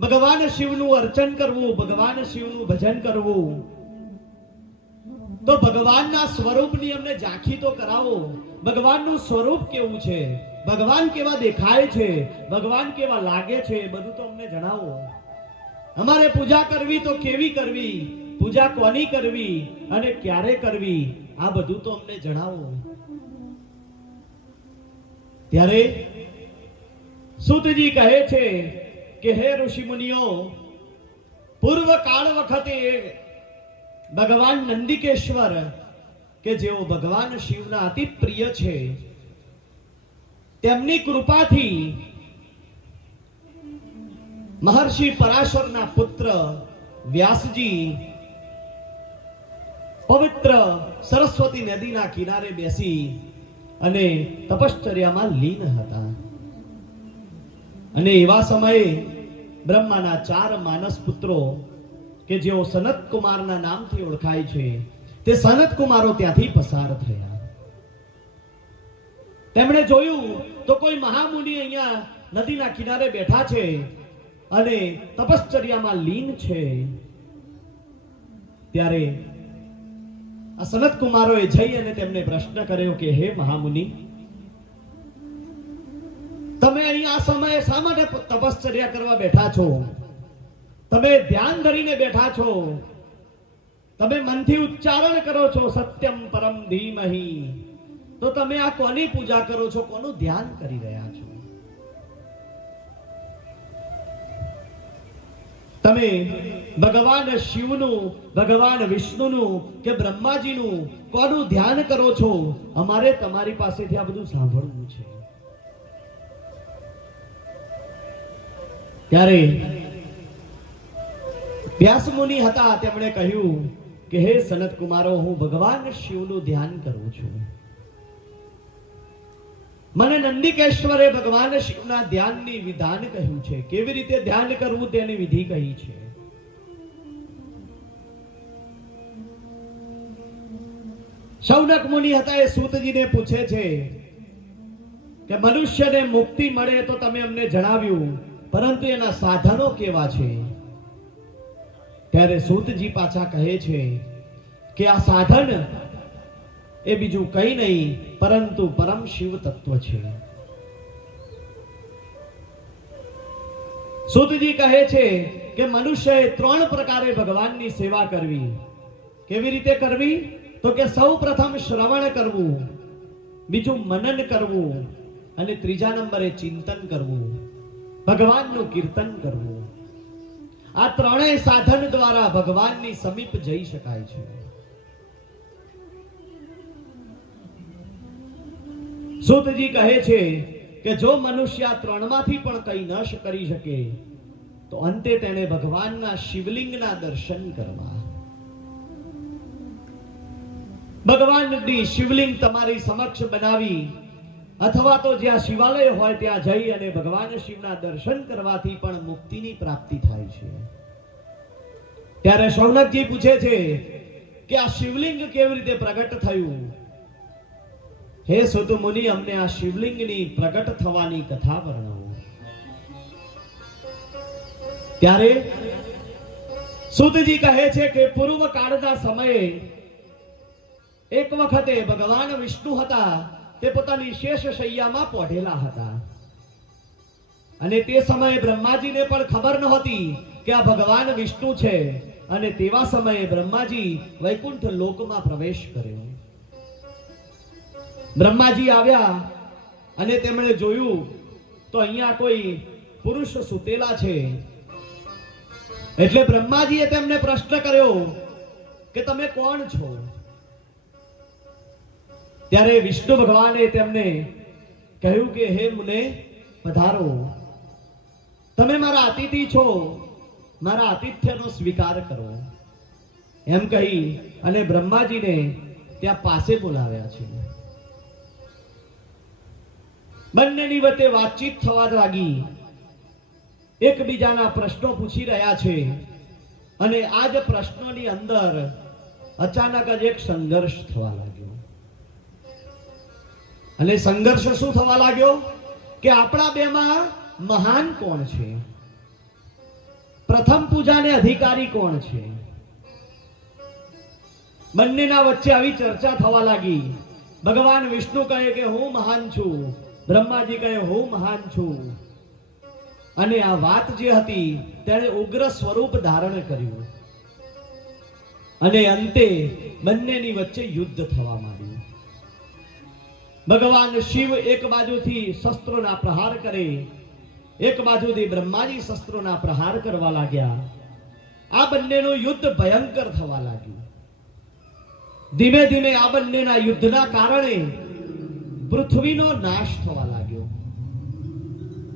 ભગવાન શિવનું અર્ચન કરવું, ભગવાન શિવનું ભજન કરવું, તો ભગવાનના સ્વરૂપની અમને ઝાંખી તો કરાવો. ભગવાનનું સ્વરૂપ કેવું છે, ભગવાન કેવા દેખાય છે, ભગવાન કેવા લાગે છે, બધું તો અમને જણાવો. અમારે પૂજા કરવી તો કેવી કરવી, પૂજા કોની કરવી અને ક્યારે કરવી, આ બધું તો અમને જણાવો. ત્યારે સૂતજી કહે છે કે હે ઋષિ મુનિઓ, પૂર્વ કાળ વખતે ભગવાન નંદિકેશ્વર કે જેઓ ભગવાન શિવના અતિ પ્રિય છે, તેમની કૃપાથી મહર્ષિ પરાશરના પુત્ર વ્યાસજી પવિત્ર સરસ્વતી નદીના કિનારે બેસી અને તપશ્ચર્યામાં લીન હતા. અને એવા સમયે બ્રહ્માના 4 માનસ પુત્રો કે જેઓ સનત કુમારના નામથી ઓળખાય છે, તે સનત કુમારો ત્યાંથી પસાર થયા. તેમણે જોયું તો કોઈ મહામુનિ અહીંયા નદીના કિનારે બેઠા છે અને તપશ્ચર્યામાં લીન છે. ત્યારે આ સનત કુમારોએ જઈ અને તેમને પ્રશ્ન કર્યો કે હે મહામુનિ, તમે અહીં આ સમયે શા માટે તપશ્ચર્યા કરવા બેઠા છો? તમે ધ્યાન ધરીને બેઠા છો, તમે મનથી ઉચ્ચારણ કરો છો સત્યમ પરમ ધીમહિ, તો તમે આ કોની પૂજા કરો છો, કોનું ધ્યાન કરી રહ્યા છો? તમે ભગવાન શિવનું, ભગવાન વિષ્ણુનું કે બ્રહ્માજીનું કોનું ધ્યાન કરો છો? અમારે તમારી પાસેથી આ બધું સાંભળવું છે. ત્યારે વ્યાસ મુનિ હતા, તેમણે કહ્યું કે હે સનત કુમારો, હું ભગવાન શિવનું ધ્યાન કરું છું. મને નંદિકેશ્વરે ભગવાન શિવના ધ્યાનની વિધાન કહ્યું છે, કેવી રીતે ધ્યાન કરવું તેની વિધિ કહી છે. શૌનક મુનિ હતા, એ સૂતજીને પૂછે છે કે મનુષ્યને મુક્તિ મળે તો તમે અમને જણાવ્યું, પરંતુ એના સાધનો કેવા છે? ત્યારે સૂતજી પાછા કહે છે કે આ સાધન એ બીજું કઈ નહીં પરંતુ પરમ શિવ તત્વ છે. સૂતજી કહે છે કે મનુષ્યએ 3 પ્રકારે ભગવાનની સેવા કરવી. કેવી રીતે કરવી? તો કે સૌ પ્રથમ શ્રવણ કરવું, બીજું મનન કરવું અને ત્રીજા નંબરે ચિંતન કરવું, ભગવાનનું કીર્તન કરવું. આ 3 સાધન દ્વારા ભગવાનની સમીપ જઈ શકાય છે. સૂતજી કહે છે કે જો મનુષ્ય આ 3 માંથી પણ કંઈ ન કરી શકે તો અંતે તેણે ભગવાનના શિવલિંગના દર્શન કરવા. ભગવાનની શિવલિંગ તમારી સમક્ષ બનાવી અથવા તો જ્યાં શિવાલય હોય ત્યાં જઈ અને ભગવાન શિવના દર્શન કરવાથી પણ મુક્તિની પ્રાપ્તિ થાય છે. ત્યારે શૌનકજી પૂછે છે કે આ શિવલિંગ કેવી રીતે પ્રગટ થયું? હે સૂત મુનિ, અમને આ શિવલિંગની પ્રગટ થવાની કથા વર્ણવો. ત્યારે સૂતજી કહે છે કે પૂર્વ કાળના સમયે એક વખતે ભગવાન વિષ્ણુ હતા, તે પોતાની શેષ શૈયામાં પોઢેલા હતા અને તે સમયે બ્રહ્માજીને પણ ખબર નહોતી કે આ ભગવાન વિષ્ણુ છે. અને તેવા સમયે બ્રહ્માજી વૈકુંઠ લોકમાં પ્રવેશ કર્યો. બ્રહ્માજી આવ્યા અને તેમણે જોયું તો અહીંયા કોઈ પુરુષ સૂતેલા છે. એટલે બ્રહ્માજીએ તેમને પ્રશ્ન કર્યો કે તમે કોણ છો? ત્યારે વિષ્ણુ ભગવાને તેમને કહ્યું કે હે મુને, પધારો, તમે મારા અતિથિ છો, મારા આતિથ્યનો સ્વીકાર કરો. એમ કહી અને બ્રહ્માજીને ત્યાં પાસે બોલાવ્યા છે. બંનેની વચ્ચે વાતચીત થવા લાગી, એકબીજાના પ્રશ્નો પૂછી રહ્યા છે. અને આ જ પ્રશ્નોની અંદર અચાનક જ એક સંઘર્ષ થવા લાગ્યો. અને સંઘર્ષ શું થવા લાગ્યો કે આપણા બેમાં મહાન કોણ છે? પ્રથમ પૂજાને અધિકારી કોણ છે? બંનેના વચ્ચે આવી ચર્ચા થવા લાગી. ભગવાન વિષ્ણુ કહે કે હું મહાન છું, બ્રહ્માજી કહે હું મહાન છું. અને આ વાત જે હતી તેણે ઉગ્ર સ્વરૂપ ધારણ કર્યું અને અંતે બંનેની વચ્ચે યુદ્ધ થવા માંડ્યું. ભગવાન શિવ એક બાજુથી શસ્ત્રોના પ્રહાર કરે, એક બાજુથી બ્રહ્માજી શસ્ત્રોના પ્રહાર કરવા લાગ્યા. આ બંનેનું યુદ્ધ ભયંકર થવા લાગ્યું. ધીમે ધીમે આ બંનેના યુદ્ધના કારણે પૃથ્વીનો નાશ થવા લાગ્યો.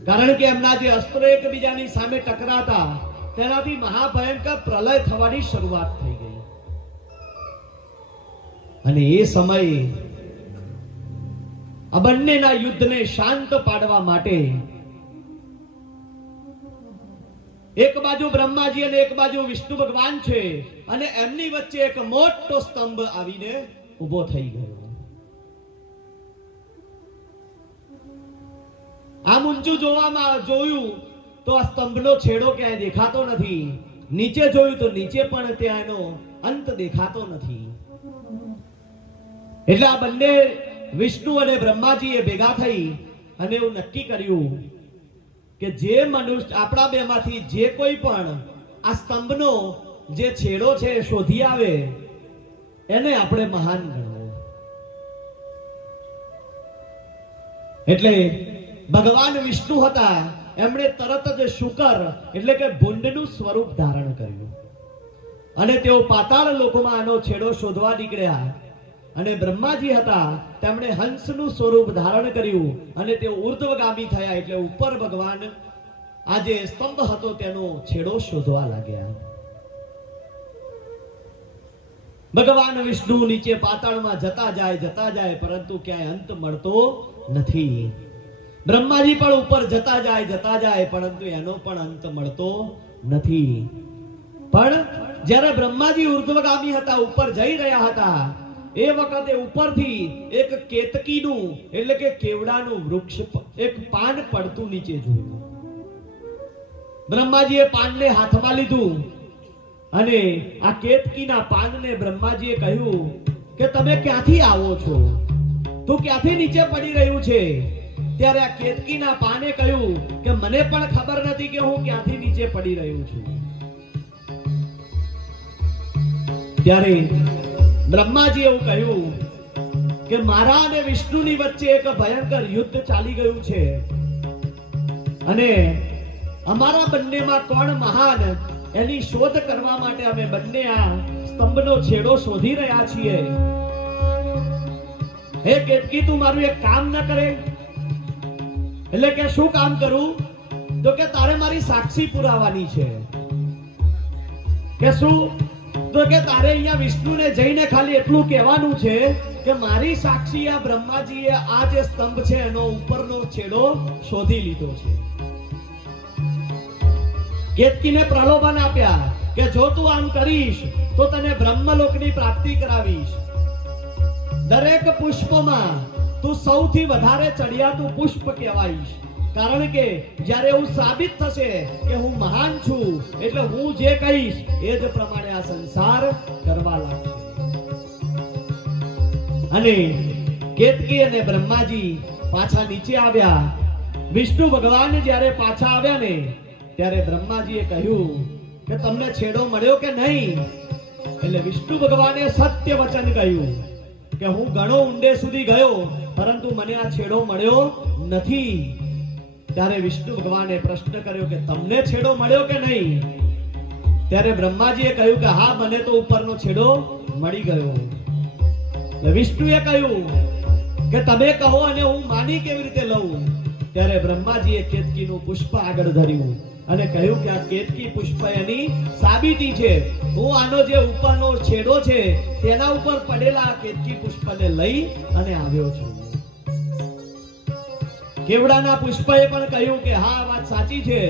કારણ કે એમના જે અસ્ત્રો એકબીજાની સામે ટકરાતા તેનાથી મહાભયંકર પ્રલય થવાની શરૂઆત થઈ ગઈ. અને એ સમયે આ બંનેના યુદ્ધને શાંત પાડવા માટે એક બાજુ બ્રહ્માજી અને એક બાજુ વિષ્ણુ ભગવાન છે અને એમની વચ્ચે એક મોટો સ્તંભ આવીને ઊભો થઈ ગયો. આમ ઊંચું જોયું તો આ સ્તંભનો છેડો ક્યાંય દેખાતો નથી. નીચે જોયું તો નીચે પણ ત્યાં એનો અંત દેખાતો નથી. એટલે આ બંને વિષ્ણુ અને બ્રહ્માજીએ ભેગા થઈ અને એવું નક્કી કર્યું કે જે મનુષ્ય આપણા બેમાંથી જે કોઈ પણ આ સ્તંભનો જે છેડો છે શોધી આવે એને આપણે મહાન ગણવો. એટલે ભગવાન વિષ્ણુ હતા, એમણે તરત જ શુકર એટલે કે ભૂંડનું સ્વરૂપ ધારણ કર્યું અને તેઓ પાતાળ લોકમાં આનો છેડો શોધવા નીકળ્યા. અને બ્રહ્માજી હતા, તેમણે હંસનું સ્વરૂપ ધારણ કર્યું અને તેઓ ઉર્ધ્વગામી થયા. એટલે ઉપર ભગવાન આ જે સ્તંભ હતો તેનો છેડો શોધવા લાગ્યા. ભગવાન વિષ્ણુ નીચે પાતાળમાં જતા જાય પરંતુ ક્યાંય અંત મળતો નથી. બ્રહ્માજી પણ ઉપર જતા જાય પરંતુ એનો પણ અંત મળતો નથી. પણ જ્યારે બ્રહ્માજી ઉર્ધ્વગામી હતા, ઉપર જઈ રહ્યા હતા, એ વખતે ઉપરથી એક કેતકીનું એટલે કે કેવડાનું વૃક્ષ એક પાન પડતું નીચે જોયું. બ્રહ્માજીએ પાનને હાથમાં લીધું અને આ કેતકીના પાનને બ્રહ્માજીએ કહ્યું કે તમે ક્યાંથી આવો છો? તું ક્યાંથી નીચે પડી રહ્યું છે? ત્યારે આ કેતકીના પાને કહ્યું કે મને પણ ખબર નથી કે હું ક્યાંથી નીચે પડી રહ્યું છું. ત્યારે બ્રહ્માજી એવું કહ્યું કે મારા અને વિષ્ણુની વચ્ચે એક ભયંકર યુદ્ધ ચાલી ગયું છે અને અમારા બંનેમાં કોણ મહાન એની શોધ કરવા માટે અમે બંને આ સ્તંભનો છેડો શોધી રહ્યા છીએ. હે કેતકી, તું મારું એક કામ ન કરે? એટલે કે શું કામ કરું? તો કે તારે મારી સાક્ષી પુરાવાની છે. કે શું? તો કે તારે અહીંયા વિષ્ણુને જઈને ખાલી એટલું કહેવાનું છે કે મારી સાક્ષી આ બ્રહ્માજીએ આ જે સ્તંભ છે એનો ઉપરનો છેડો શોધી લીધો છે. કેતકીને પ્રલોભન આપ્યા કે જો તું આમ કરીશ તો તને બ્રહ્મલોકની પ્રાપ્તિ કરાવીશ. દરેક પુષ્પમાં તું સૌથી વધારે ચડિયાતું પુષ્પ કહેવાઈશ. કારણ કે જ્યારે એવું સાબિત થશે કે હું મહાન છું એટલે હું જે કહીશ એ જ પ્રમાણે આ સંસાર કરવા લાગશે. અને કેતકી અને બ્રહ્માજી પાછા નીચે આવ્યા. વિષ્ણુ ભગવાન જ્યારે પાછા આવ્યા ને ત્યારે બ્રહ્માજીએ કહ્યું કે તમને છેડો મળ્યો કે નહીં? એટલે વિષ્ણુ ભગવાને સત્ય વચન કહ્યું કે હું ઘણો ઊંડે સુધી ગયો પરંતુ મને આ છેડો મળ્યો નથી. ત્યારે વિષ્ણુ ભગવાને પ્રશ્ન કર્યો કે તમને છેડો મળ્યો કે નહીં? ત્યારે બ્રહ્માજીએ કહ્યું કે હા, મને તો ઉપરનો છેડો મળી ગયો. વિષ્ણુએ કહ્યું કે તમે કહો અને હું માની કેવી રીતે લઉં? ત્યારે બ્રહ્માજીએ કેતકીનું પુષ્પ આગળ ધર્યું અને કહ્યું કે આ કેતકી પુષ્પ એની સાબિતી છે. હું આનો જે ઉપરનો છેડો છે તેના ઉપર પડેલા કેતકી પુષ્પને લઈ અને આવ્યો છું. કેવડાના પુષ્પએ પણ કહ્યું કે હા, વાત સાચી છે.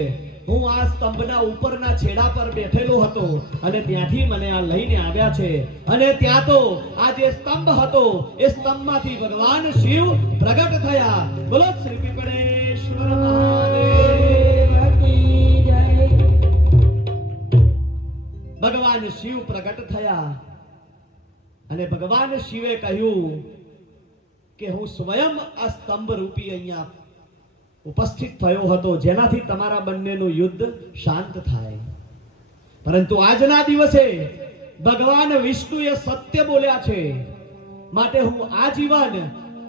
હું આ સ્તંભના ઉપરના છેડા પર બેઠેલો હતો અને ત્યાંથી મને આ લઈને આવ્યા છે. અને ત્યાં તો આ જે સ્તંભ હતો એ સ્તંભમાંથી ભગવાન શિવ પ્રગટ થયા. બોલો શ્રી પીપળેશ્વર મહાદેવ કી જય. ભગવાન શિવ પ્રગટ થયા અને ભગવાન શિવે કહ્યું કે હું સ્વયં આ સ્તંભ રૂપી અહીંયા ઉપસ્થિત થયો હતો, જેનાથી તમારા બંનેનું યુદ્ધ શાંત થાય. પરંતુ આજના દિવસે ભગવાન વિષ્ણુએ સત્ય બોલ્યા છે, માટે હું આજીવન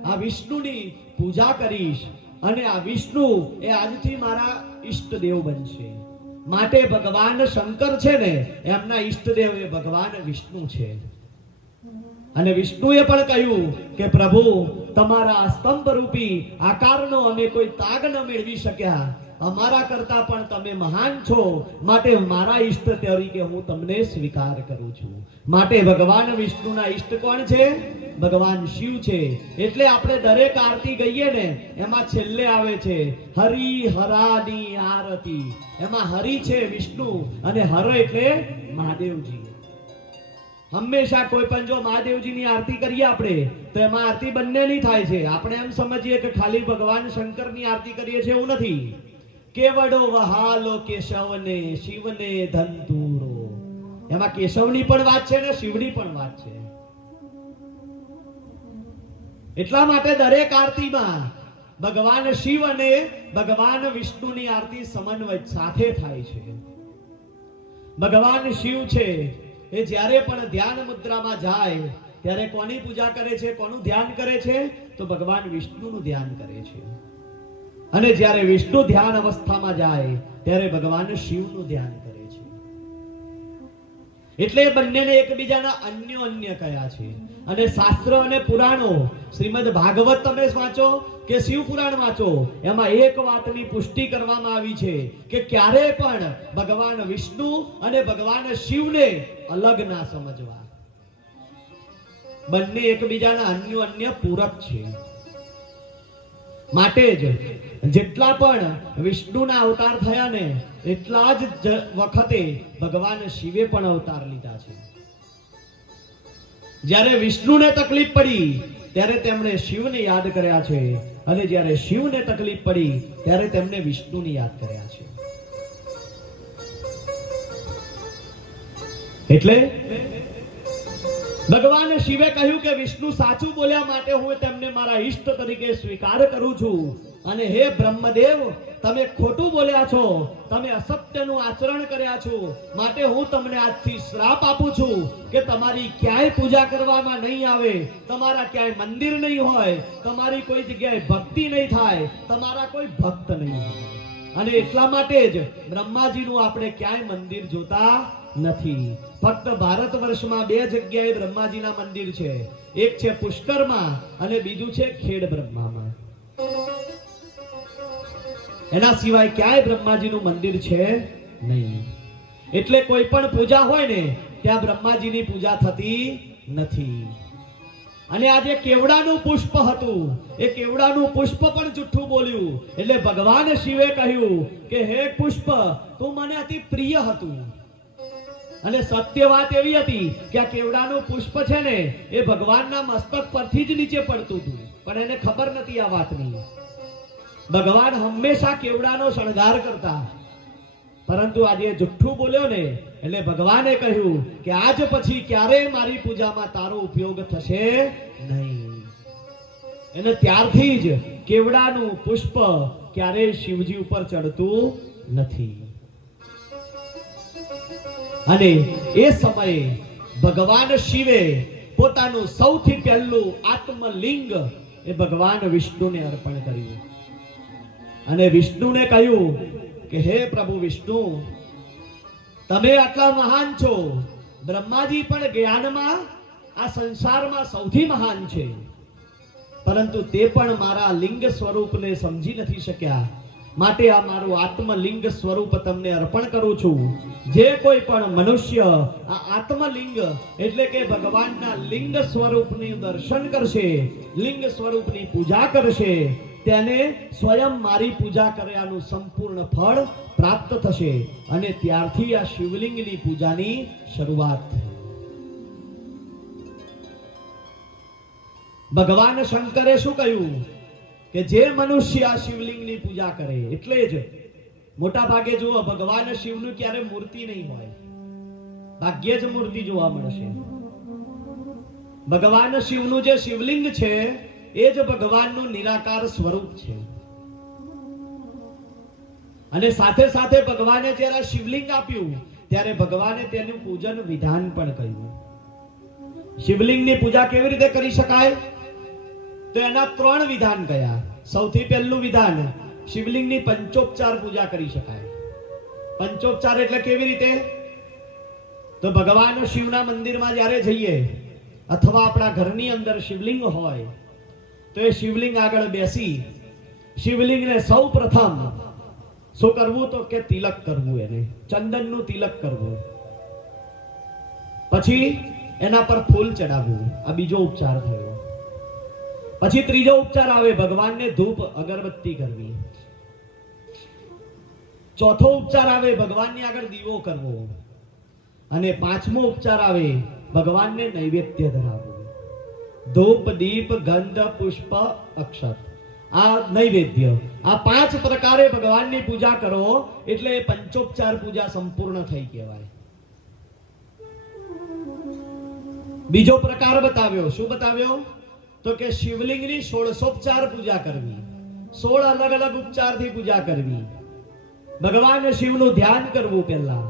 આ વિષ્ણુની પૂજા કરીશ અને આ વિષ્ણુ એ આજથી મારા ઈષ્ટદેવ બનશે. માટે ભગવાન શંકર છે ને, એમના ઈષ્ટદેવ એ ભગવાન વિષ્ણુ છે. અને વિષ્ણુએ પણ કહ્યું કે પ્રભુ, તમારા સ્તંભ રૂપી આકારનો અમે કોઈ તાગ ન મેળવી શક્યા, અમારા કરતા પણ તમે મહાન છો, માટે મારા ઈષ્ટ તરીકે હું તમને સ્વીકાર કરું છું. માટે ભગવાન વિષ્ણુના ઈષ્ટ કોણ છે? ભગવાન શિવ છે. એટલે આપણે દરેક આરતી ગઈએ ને, એમાં છેલ્લે આવે છે હરિ હરાની આરતી. એમાં હરિ છે વિષ્ણુ અને હર એટલે મહાદેવજી. હંમેશા કોઈ પણ જો મહાદેવજીની આરતી કરીએ આપણે, તો એમાં આરતી બંનેની થાય છે. આપણે એમ સમજીએ કે ખાલી ભગવાન શંકરની આરતી કરીએ છીએ, એવું નથી. કેવડો વહાલો કેશવને શિવને ધંતુરો, એમાં કેશવની પણ વાત છે ને શિવની પણ વાત છે. એટલા માટે દરેક આરતીમાં ભગવાન શિવ અને ભગવાન વિષ્ણુની આરતી સમન્વય સાથે થાય છે. ભગવાન શિવ છે એ જ્યારે પણ ધ્યાન મુદ્રામાં જાય ત્યારે કોની પૂજા કરે છે, કોનું ધ્યાન કરે છે? તો ભગવાન વિષ્ણુનું ધ્યાન કરે છે. અને જ્યારે વિષ્ણુ ધ્યાન અવસ્થામાં જાય ત્યારે ભગવાન શિવનું ધ્યાન કરે છે. એટલે બંનેને એકબીજાના અન્ય કયા છે. અને શાસ્ત્ર અને પુરાણો, શ્રીમદ ભાગવત તમે વાંચો કે શિવ પુરાણ વાંચો, એમાં એક વાતની પુષ્ટિ કરવામાં આવી છે કે ક્યારે પણ ભગવાન વિષ્ણુ અને ભગવાન શિવને અલગ ના સમજવા. બંને એકબીજાના અન્ય પૂરક છે. માટે જ જેટલા પણ વિષ્ણુના અવતાર થયા ને, એટલા જ વખતે ભગવાન શિવે પણ અવતાર લીધા છે. જ્યારે વિષ્ણુને તકલીફ પડી ત્યારે તેમણે શિવને યાદ કર્યા છે, અને જ્યારે શિવને તકલીફ પડી ત્યારે તેમણે વિષ્ણુને યાદ કર્યા છે. એટલે ભગવાન શિવે કહ્યું કે વિષ્ણુ સાચું બોલ્યા, માટે હું તેમને મારા ઈષ્ટ તરીકે સ્વીકાર કરું છું. અને હે બ્રહ્મદેવ, તમે ખોટું બોલ્યા છો, તમે અસત્યનું આચરણ કર્યા છો, માટે હું તમને આજથી શ્રાપ આપું છું કે તમારી ક્યાંય પૂજા કરવામાં નહીં આવે, તમારા ક્યાંય મંદિર નહીં હોય, તમારી કોઈ જગ્યાએ ભક્તિ નહીં થાય, તમારા કોઈ ભક્ત નહીં હોય. અને એટલા માટે જ બ્રહ્માજીનું આપણે ક્યાંય મંદિર જોતા નથી. ફક્ત ભારત વર્ષમાં 2 જગ્યાએ બ્રહ્માજીના મંદિર છે. એક છે પુષ્કરમાં અને બીજું છે ખેડ બ્રહ્મામાં. એના સિવાય ક્યાંય બ્રહ્માજીનું મંદિર છે નહીં. એટલે કોઈ પણ પૂજા હોય ને, ત્યાં બ્રહ્માજીની પૂજા થતી નથી. અને આજે કેવડાનું પુષ્પ હતું, એ કેવડાનું પુષ્પ પણ જુઠ્ઠું બોલ્યું. એટલે ભગવાન શિવે કહ્યું કે હે પુષ્પ, તું મને અતિ પ્રિય હતું. અને સત્ય વાત એવી હતી કે આ કેવડાનું પુષ્પ છે ને, એ ભગવાનના મસ્તક પરથી જ નીચે પડતું હતું, પણ એને ખબર નથી આ વાતની. ભગવાન હંમેશા કેવડાનો શણગાર કરતા, પરંતુ આજે જુઠ્ઠું બોલ્યો ને, એટલે ભગવાને કહ્યું કે આજ પછી ક્યારેય મારી પૂજામાં તારો ઉપયોગ થશે નહીં. એને ત્યારથી જ કેવડાનું પુષ્પ ક્યારેય શિવજી ઉપર ચડતું નથી. અને એ સમયે ભગવાન શિવે પોતાનું સૌથી પહેલું આત્મલિંગ એ ભગવાન વિષ્ણુને અર્પણ કર્યું. અને વિષ્ણુને કહ્યું કે હે પ્રભુ વિષ્ણુ, તમે આટલા મહાન છો. બ્રહ્માજી પણ જ્ઞાનમાં આ સંસારમાં સૌથી મહાન છે, પરંતુ તે પણ મારા લિંગ સ્વરૂપને સમજી નથી શક્યા. માટે આ મારું આત્મલિંગ સ્વરૂપ તમને અર્પણ કરું છું. જે કોઈ પણ મનુષ્ય આ આત્મલિંગ એટલે કે ભગવાનના લિંગ સ્વરૂપનું દર્શન કરશે, લિંગ સ્વરૂપની પૂજા કરશે, તેને સ્વયં મારી પૂજા કર્યાનું સંપૂર્ણ ફળ પ્રાપ્ત થશે. અને ત્યારથી આ શિવલિંગની પૂજાની શરૂઆત થઈ. ભગવાન શંકરે શું કહ્યું કે જે મનુષ્ય આ શિવલિંગની પૂજા કરે, એટલે જ મોટા ભાગે જુઓ ભગવાન શિવનું ક્યારે મૂર્તિ નહીં હોય. ભાગ્યે જ મૂર્તિ જોવા મળશે. ભગવાન શિવનું જે શિવલિંગ છે એ જ ભગવાનનું નિરાકાર સ્વરૂપ છે. અને સાથે સાથે ભગવાને જ્યારે શિવલિંગ આપ્યું ત્યારે ભગવાને તેનું પૂજન વિધાન પણ કર્યું. શિવલિંગની પૂજા કેવી રીતે કરી શકાય? તો એના 3 વિધાન કયા. સૌથી પહેલું વિધાન, શિવલિંગની પંચોપચાર પૂજા કરી શકાય. પંચોપચાર એટલે કેવી રીતે? તો ભગવાન શિવના મંદિરમાં જ્યારે જઈએ અથવા આપણા ઘરની અંદર શિવલિંગ હોય તો એ શિવલિંગ આગળ બેસી શિવલિંગને સૌ પ્રથમ શું કરવું? તો કે તિલક કરવું, એને ચંદનનું તિલક કરવું. પછી એના પર ફૂલ ચડાવવું. આ બીજો ઉપચાર થયો. પછી ત્રીજો ઉપચાર આવે, ભગવાનને ધૂપ અગરબત્તી કરવી. ચોથો ઉપચાર આવે, ભગવાનની આગળ દીવો કરવો. અને પાંચમો ઉપચાર આવે, ભગવાનને નૈવેદ્ય ધરાવવું. ધૂપ, દીપ, ગંધ, પુષ્પ, અક્ષત, આ નૈવેદ્ય. આ 5 પ્રકારે ભગવાનની પૂજા કરો એટલે પંચોપચાર પૂજા સંપૂર્ણ થઈ કહેવાય. બીજો પ્રકાર બતાવ્યો. શું બતાવ્યો? તો કે શિવલિંગની 16 પૂજા કરવી. 16 અલગ અલગ ઉપચારથી પૂજા કરવી. ભગવાન શિવનું ધ્યાન કરવું પહેલા,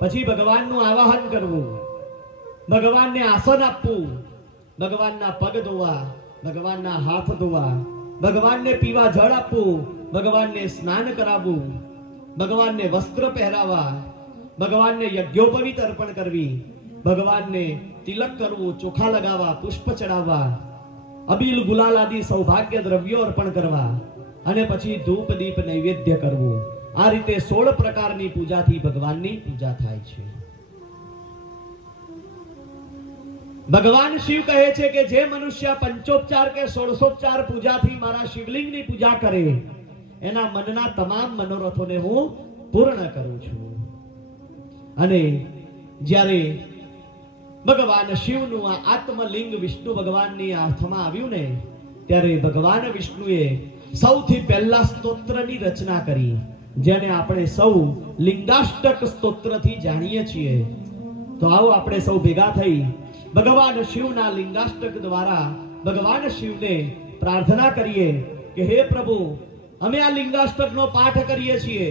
પછી ભગવાનનું આવાહન કરવું, ભગવાનને આસન આપવું, ભગવાનના પગ ધોવા, ભગવાનના હાથ ધોવા, ભગવાનને પીવા જળ આપવું, ભગવાનને સ્નાન કરાવવું, ભગવાનને વસ્ત્ર પહેરાવા, ભગવાનને યજ્ઞોપવીત અર્પણ કરવી, ભગવાનને તિલક કરવું, ચોખા લગાવવા, પુષ્પ ચડાવવા, અબીલ ગુલાલ આદિ સૌભાગ્ય દ્રવ્યો અર્પણ કરવા અને પછી ધૂપ દીપ નૈવેદ્ય કરવું. આ રીતે 16 પ્રકારની પૂજાથી ભગવાનની પૂજા થાય છે. ભગવાન શિવ કહે છે કે જે મનુષ્ય પંચોપચાર કે 16 પૂજાથી મારા શિવલિંગની પૂજા કરે એના મનના તમામ મનોરથોને હું પૂર્ણ કરું છું. અને જ્યારે ભગવાન શિવનું આ આત્મલિંગ વિષ્ણુ ભગવાનની હાથમાં આવ્યું ને ત્યારે ભગવાન વિષ્ણુએ સૌથી પહેલા સ્તોત્રની રચના કરી, જેને આપણે સૌ લિંગાષ્ટક સ્તોત્રથી જાણીએ છીએ. તો આવો આપણે સૌ ભેગા થઈ ભગવાન શિવના લિંગાષ્ટક દ્વારા ભગવાન શિવને પ્રાર્થના કરીએ કે હે પ્રભુ, અમે આ લિંગાષ્ટકનો પાઠ કરીએ છીએ.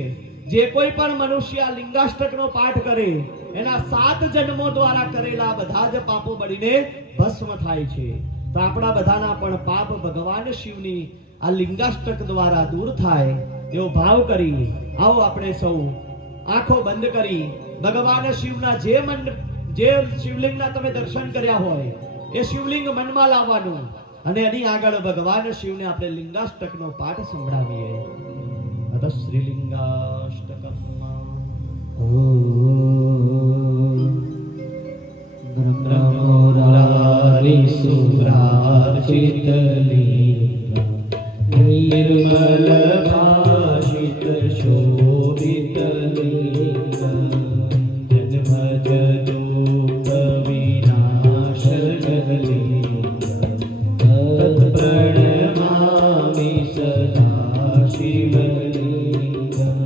જે કોઈ પણ મનુષ્ય આ લિંગાષ્ટકનો પાઠ કરે એના 7 જન્મો દ્વારા કરેલા બધા જ પાપો બળીને ભસ્મ થાય છે. તો આપણા બધાના પણ પાપ ભગવાન શિવની આ લિંગાષ્ટક દ્વારા દૂર થાય એવો ભાવ કરી આવો આપણે સૌ આંખો બંધ કરી ભગવાન શિવના જે શિવલિંગના તમે દર્શન કર્યા હોય એ શિવલિંગ મનમાં લાવવાનું અને એની આગળ ભગવાન શિવને આપણે લિંગાષ્ટકનો પાઠ સંભળાવીએ. અત શ્રીલિંગાષ્ટકમ निर्मल भाषित शोभित जन्म जदोप विनाशनलिंग तत्प्रणमामि सदा शिवलिंगम्.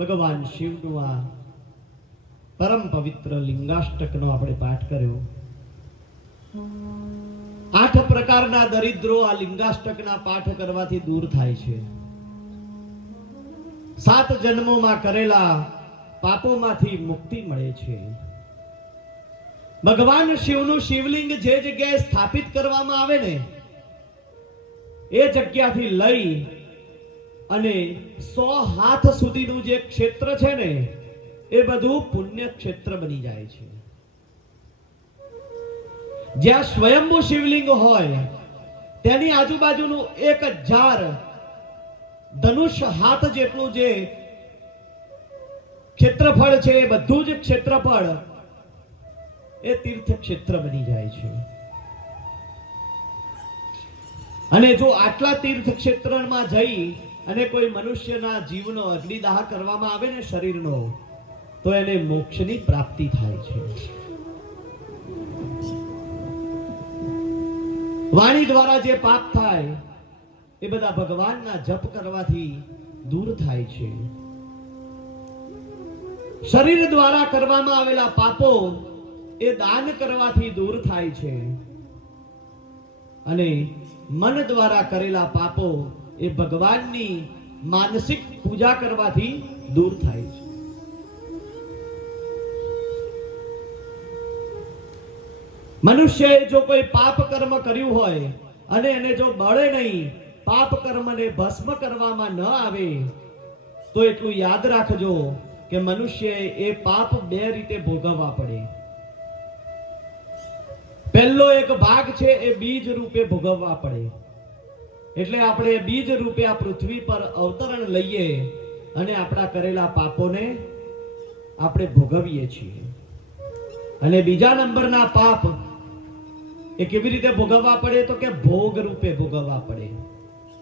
ભગવાન શિવનું આ પરમ પવિત્ર લિંગાષ્ટકનો આપણે પાઠ કર્યો. 8 પ્રકારના દરિદ્રો આ લિંગાષ્ટકના પાઠ કરવાથી દૂર થાય છે. 7 જન્મોમાં કરેલા પાપોમાંથી મુક્તિ મળે છે. ભગવાન શિવનું શિવલિંગ જે જગ્યાએ સ્થાપિત કરવામાં આવે ને એ જગ્યાથી લઈ અને 100 હાથ સુધીનું જે ક્ષેત્ર છે ને એ બધું પુણ્ય ક્ષેત્ર બની જાય છે. જ્યાં સ્વયંભૂ શિવલિંગ હોય તેની આજુબાજુનું 1000 ધનુષ હાથ જેટલું જે ક્ષેત્રફળ છે એ બધું જ ક્ષેત્રફળ એ તીર્થ ક્ષેત્ર બની જાય છે. અને જો આટલા તીર્થ ક્ષેત્રમાં જઈ અને કોઈ મનુષ્યના જીવનો અગ્નિદાહ કરવામાં આવે ને શરીરનો તો એને મોક્ષની પ્રાપ્તિ થાય છે. વાણી દ્વારા જે પાપ થાય એ બધા ભગવાનના જપ કરવાથી દૂર થાય છે. શરીર દ્વારા કરવામાં આવેલા પાપો એ દાન કરવાથી દૂર થાય છે અને મન દ્વારા કરેલા પાપો એ ભગવાનની માનસિક પૂજા કરવાથી દૂર થાય છે. મનુષ્યએ જો કોઈ પાપ કર્મ કર્યું હોય અને એને જો બળે નહીં, પાપ કર્મને ભસ્મ કરવામાં ન આવે તો એટલું યાદ રાખજો કે મનુષ્યએ એ પાપ 2 રીતે ભોગવવા પડે. પહેલો એક ભાગ છે એ બીજ રૂપે ભોગવવા પડે. એટલે આપણે બીજ રૂપે આ પૃથ્વી પર અવતરણ લઈએ અને આપણા કરેલા પાપોને આપણે ભોગવીએ છીએ. અને બીજા નંબરના પાપ એ કેવી રીતે ભોગવવા પડે તો કે ભોગ રૂપે ભોગવવા પડે.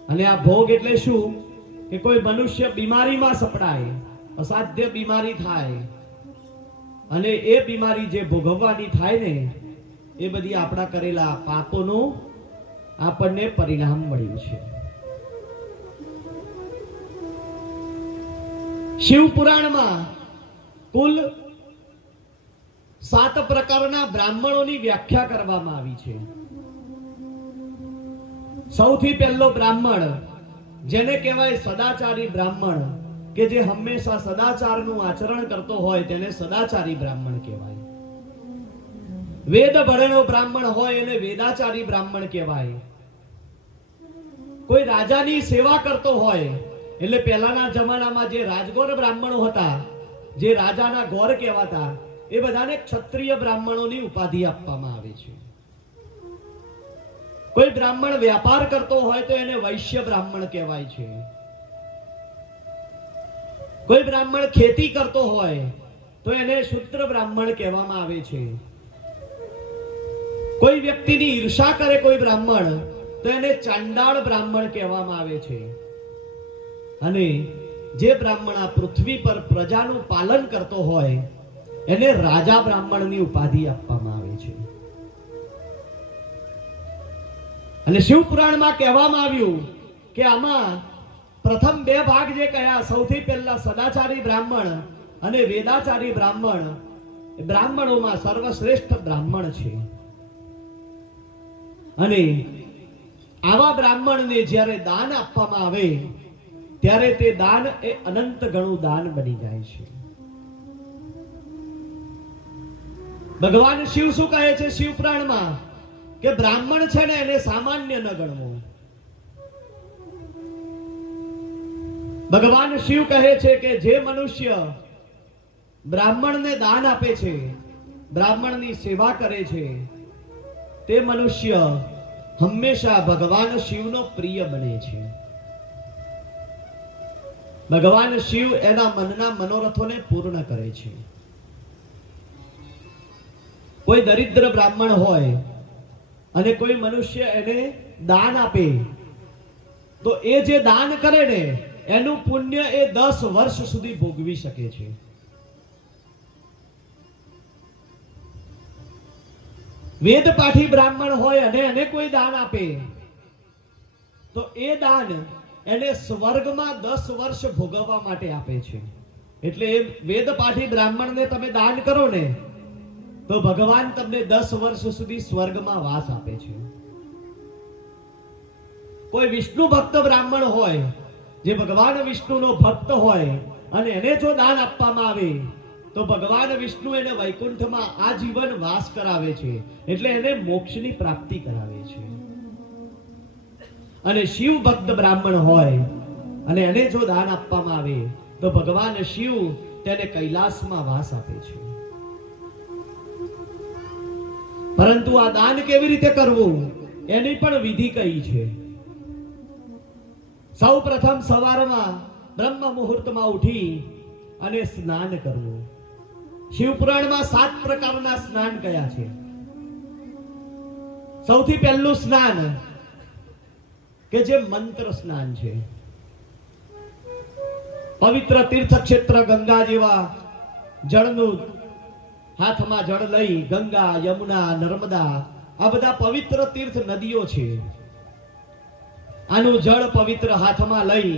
અને આ ભોગ એટલે શું કે કોઈ મનુષ્ય બીમારીમાં સપડાય, અસાધ્ય બીમારી થાય અને એ બીમારી જે ભોગવવાની થાય ને એ બધી આપણા કરેલા પાપોનું આપણને પરિણામ મળ્યું છે. શિવ પુરાણમાં કુલ 7 પ્રકારના બ્રાહ્મણોની વ્યાખ્યા કરવામાં આવી છે. સૌથી પહેલો બ્રાહ્મણ જેને કહેવાય સદાચારી બ્રાહ્મણ, કે જે હંમેશા સદાચારનું આચરણ કરતો હોય તેને સદાચારી બ્રાહ્મણ કહેવાય. વેદ ભણેલો બ્રાહ્મણ હોય એને વેદાચારી બ્રાહ્મણ કહેવાય. કોઈ રાજાની સેવા કરતો હોય એટલે પહેલાના જમાનામાં જે રાજગોર બ્રાહ્મણો હતા, જે રાજાના ગોર કહેવાતા, એ બધાને ક્ષત્રિય બ્રાહ્મણોની ઉપાધિ આપવામાં આવે છે. કોઈ બ્રાહ્મણ વ્યાપાર કરતો હોય તો એને વૈશ્ય બ્રાહ્મણ કહેવાય છે. કોઈ બ્રાહ્મણ ખેતી કરતો હોય તો એને શૂદ્ર બ્રાહ્મણ કહેવામાં આવે છે. કોઈ વ્યક્તિની ઈર્ષા કરે કોઈ બ્રાહ્મણ તો એને ચાંડાળ બ્રાહ્મણ કહેવામાં આવે છે. અને જે બ્રાહ્મણ આ પૃથ્વી પર પ્રજાનું પાલન કરતો હોય એને રાજા બ્રાહ્મણની ઉપાધિ આપવામાં આવે છે. અને શિવ પુરાણમાં કહેવામાં આવ્યું કે આમાં પ્રથમ 2 ભાગ જે કયા, સૌથી પહેલા સદાચારી બ્રાહ્મણ અને વેદાચારી બ્રાહ્મણ, બ્રાહ્મણોમાં સર્વશ્રેષ્ઠ બ્રાહ્મણ છે. અને આવા બ્રાહ્મણને જ્યારે દાન આપવામાં આવે ત્યારે તે દાન એ અનંત ગણું દાન બની જાય છે. ભગવાન શિવ શું કહે છે શિવ પુરાણમાં કે બ્રાહ્મણ છે ને એને સામાન્ય ન ગણવો. ભગવાન શિવ કહે છે કે જે મનુષ્ય બ્રાહ્મણને દાન આપે છે, બ્રાહ્મણની સેવા કરે છે, તે મનુષ્ય હંમેશા ભગવાન શિવનો પ્રિય બને છે. ભગવાન શિવ એના મનના મનોરથોને પૂર્ણ કરે છે. કોઈ દરિદ્ર બ્રાહ્મણ હોય અને કોઈ મનુષ્ય એને દાન આપે તો એ જે દાન કરે ને એનું પુણ્ય એ 10 વર્ષ સુધી ભોગવી શકે છે. વેદપાઠી બ્રાહ્મણ હોય અને એને કોઈ દાન આપે તો એ દાન એને સ્વર્ગમાં 10 વર્ષ ભોગવવા માટે આપે છે. એટલે એ વેદ પાઠી બ્રાહ્મણને તમે દાન કરો ને તો ભગવાન તમને 10 વર્ષ સુધી સ્વર્ગમાં વાસ આપે છે. કોઈ વિષ્ણુ ભક્ત બ્રાહ્મણ હોય, જે ભગવાન વિષ્ણુનો ભક્ત હોય અને એને જો દાન આપવામાં આવે તો ભગવાન વિષ્ણુ એને વૈકુંઠમાં આજીવન વાસ કરાવે છે, એટલે એને મોક્ષની પ્રાપ્તિ કરાવે છે. અને શિવ ભક્ત બ્રાહ્મણ હોય અને એને જો દાન આપવામાં આવે તો ભગવાન શિવ તેને કૈલાસમાં વાસ આપે છે. પરંતુ આ દાન કેવી રીતે કરવું એની પણ વિધિ કઈ છે. સૌ પ્રથમ સવારમાં બ્રહ્મ મુહૂર્તમાં ઉઠી અને સ્નાન કરવું. શિવપુરાણમાં 7 પ્રકારના સ્નાન કયા છે. સૌથી પહેલું સ્નાન કે જે મંત્ર સ્નાન છે. પવિત્ર તીર્થ ક્ષેત્ર ગંગા જેવા જળનું હાથમાં જળ લઈ ગંગા, યમુના, નર્મદા આ બધા પવિત્ર તીર્થ નદીઓ છે. આનું જળ પવિત્ર હાથમાં લઈ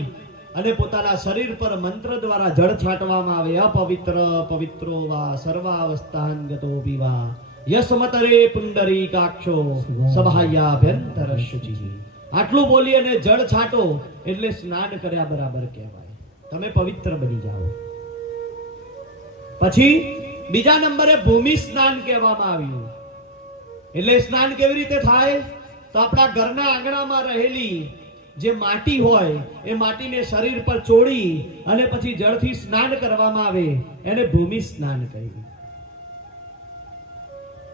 અને પોતાના શરીર પર મંત્ર દ્વારા જળ છાંટવામાં આવે. અપવિત્ર પવિત્રો વા સર્વાવસ્થાનગતો વિવા યસ્મતરે પુંડરીકાક્ષો સભાયાભ્યંતર શુચિ. આટલું બોલી અને જળ છાંટો એટલે સ્નાન કર્યા બરાબર કહેવાય. તમે પવિત્ર બની જાઓ. પછી બીજા નંબરે ભૂમિ સ્નાન કહેવામાં આવ્યું. એટલે સ્નાન કેવી રીતે થાય તો આપણા ઘરના આંગણામાં રહેલી જે માટી હોય એ માટીને શરીર પર ચોળી અને પછી જળથી સ્નાન કરવામાં આવે એને ભૂમિ સ્નાન કહ્યું.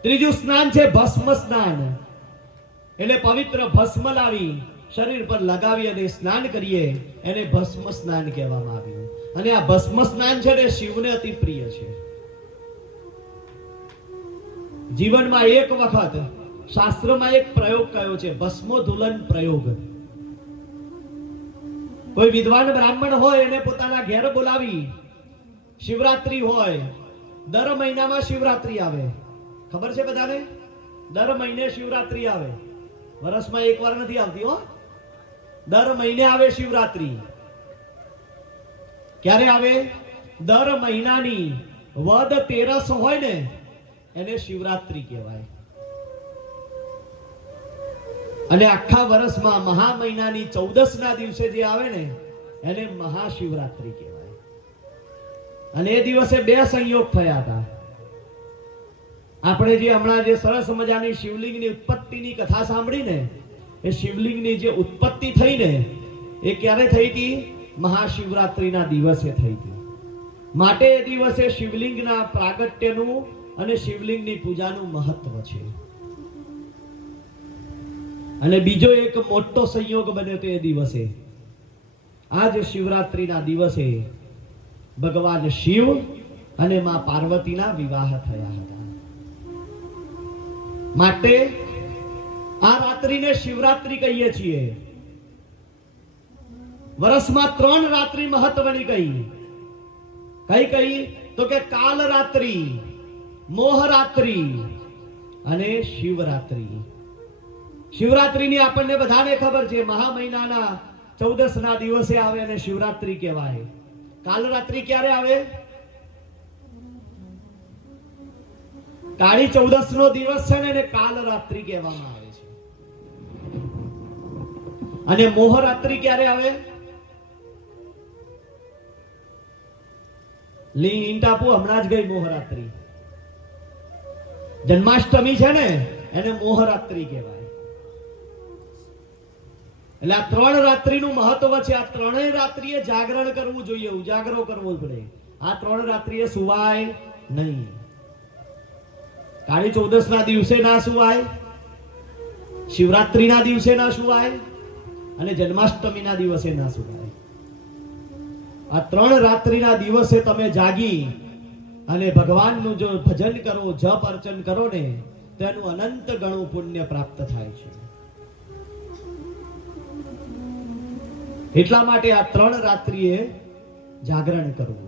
ત્રીજું સ્નાન છે ભસ્મ સ્નાન. એટલે પવિત્ર ભસ્મ લાવી શરીર પર લગાવી અને સ્નાન કરીએ એને ભસ્મ સ્નાન કહેવામાં આવ્યું. અને આ ભસ્મ સ્નાન છે ને શિવને અતિ પ્રિય છે. જીવનમાં એક વખત શાસ્ત્રમાં એક પ્રયોગ કયો છે, ભસ્મોધુલન પ્રયોગ. કોઈ વિદ્વાન બ્રાહ્મણ હોય એને પોતાના ઘેર બોલાવી, શિવરાત્રી હોય, દર મહિનામાં શિવરાત્રી આવે. ખબર છે બધાને? દર મહિને શિવરાત્રી આવે. વર્ષમાં એકવાર નથી આવતી હો, દર મહિને આવે શિવરાત્રી. ક્યારે આવે? દર મહિનાની વદ તેરસ હોય ને એને શિવરાત્રી કહેવાય. અને આખા વર્ષમાં મહા મહિનાની 14 ના દિવસે જે આવે ને એને મહાશિવરાત્રી કહેવાય. અને એ દિવસે 2 સંયોગ થયા હતા. આપણે જે હમણાં જે સરસ મજાની શિવલિંગની ઉત્પત્તિની કથા સાંભળી ને, એ શિવલિંગની જે ઉત્પત્તિ થઈ ને એ ક્યારે થઈ હતી? મહાશિવરાત્રીના દિવસે થઈ હતી. માટે એ દિવસે શિવલિંગના પ્રાગટ્યનું અને શિવલિંગની પૂજાનું મહત્વ છે. અને બીજો એક મોટો સંયોગ બન્યો તો એ દિવસે, આજ શિવરાત્રીના દિવસે ભગવાન શિવ અને માં પાર્વતીના વિવાહ થયા હતા. માટે આ રાત્રિને શિવરાત્રી કહીએ છીએ. વર્ષમાં 3 રાત્રિ મહત્વની કઈ કઈ તો કે કાલ રાત્રિ, મોહ રાત્રિ અને શિવરાત્રી. શિવરાત્રીની આપણને બધાને ખબર છે, મહા મહિનાના 14 ના દિવસે આવે અને શિવરાત્રી કહેવાય. કાલ રાત્રિ ક્યારે આવે? કાળી 14 નો દિવસ છે ને એને કાલ રાત્રિ કહેવામાં આવે છે. અને મોહ રાત્રિ ક્યારે આવે? લીંટ આપું, હમણાં જ ગઈ મોહ રાત્રિ. જન્માષ્ટમી છે ને એને મોહ રાત્રિ કહેવાય. એટલે આ 3 રાત્રિનું મહત્વ છે. આ 3 રાત્રિએ જાગરણ કરવું જોઈએ, ઉજાગરો કરવો પડે. આ 3 રાત્રિએ સુવાય નહીં. કાળી 14 ના દિવસે ના સુવાય, શિવરાત્રીના દિવસે ના સુવાય અને જન્માષ્ટમીના દિવસે ના સુવાય. આ 3 રાત્રિના દિવસે તમે જાગી અને ભગવાનનું જો ભજન કરો, જપ અર્ચન કરો ને તેનું અનંત ગણું પુણ્ય પ્રાપ્ત થાય છે. એટલા માટે આ 3 રાત્રિએ જાગરણ કરવું.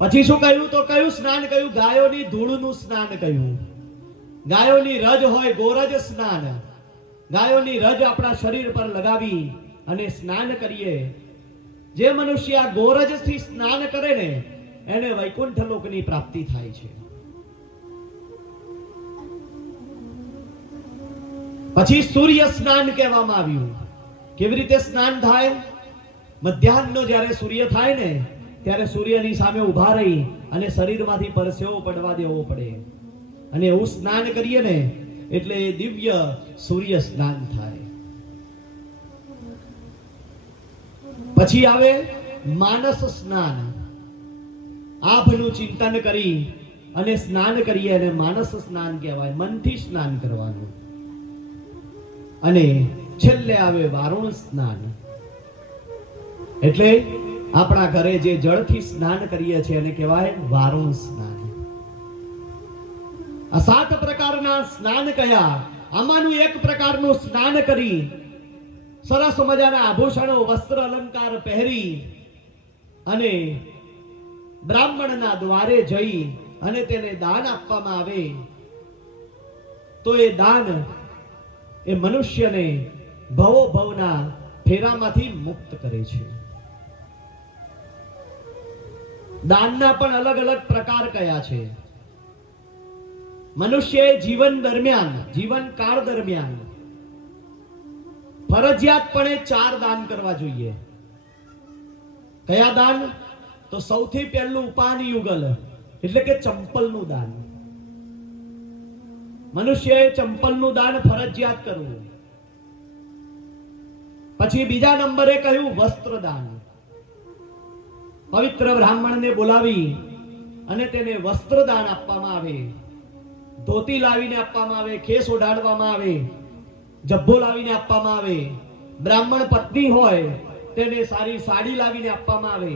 પછી શું કહ્યું? તો કયું સ્નાન કહ્યું? ગાયોની ધૂળનું સ્નાન કહ્યું. ગાયોની રજ હોય, ગોરજ સ્નાન. ગાયોની રજ આપણા શરીર પર લગાવી અને સ્નાન કરીએ જે મનુષ્ય આ ગોરજથી સ્નાન કરે ને એને વૈકુંઠ લોકની પ્રાપ્તિ થાય છે. પછી સૂર્ય સ્નાન કહેવામાં આવ્યું. કેવી રીતે સ્નાન થાય? મધ્યાહનનો જ્યારે સૂર્ય થાય ને ત્યારે સૂર્યની સામે ઊભા રહી અને શરીરમાંથી પરસેવો પડવા દેવો પડે અને એવું સ્નાન કરીએ ને એટલે એ દિવ્ય સૂર્ય સ્નાન થાય. પછી આવે માનસ સ્નાન. આભનું ચિંતન કરી અને સ્નાન કરીએ અને માનસ સ્નાન કહેવાય. મનથી સ્નાન કરવાનું. અને છેલ્લે આવે વારુણ સ્નાન. એટલે આપણા ઘરે જે જળથી સ્નાન કરીએ છીએ એને કહેવાય વારુણ સ્નાન. આ 7 પ્રકારના સ્નાન કયા? આમાંનું એક પ્રકારનું સ્નાન કરી સરસ મજાના આભૂષણો વસ્ત્ર અલંકાર પહેરી અને બ્રાહ્મણના દ્વારે જઈ અને તેને દાન આપવામાં આવે તો એ દાન એ મનુષ્યને ભવો ભવના ફેરામાંથી મુક્ત કરે છે. દાનના પણ અલગ અલગ પ્રકાર કયા છે? મનુષ્યએ જીવન દરમિયાન, જીવન કાળ દરમિયાન ફરજિયાતપણે 4 દાન કરવા જોઈએ. કયા દાન? તો સૌથી પહેલું ઉપાન યુગલ એટલે કે ચંપલનું દાન. મનુષ્યએ ચંપલનું દાન ફરજિયાત કરવું. પછી બીજા નંબરે કહ્યું વસ્ત્ર દાન. પવિત્ર બ્રાહ્મણને બોલાવી અને તેને વસ્ત્ર દાન આપવામાં આવે. ધોતી લાવીને આપવામાં આવે, ખેસ ઓઢાડવામાં આવે, જબ્બો લાવીને આપવામાં આવે. બ્રાહ્મણ પત્ની હોય તેને સારી સાડી લાવીને આપવામાં આવે.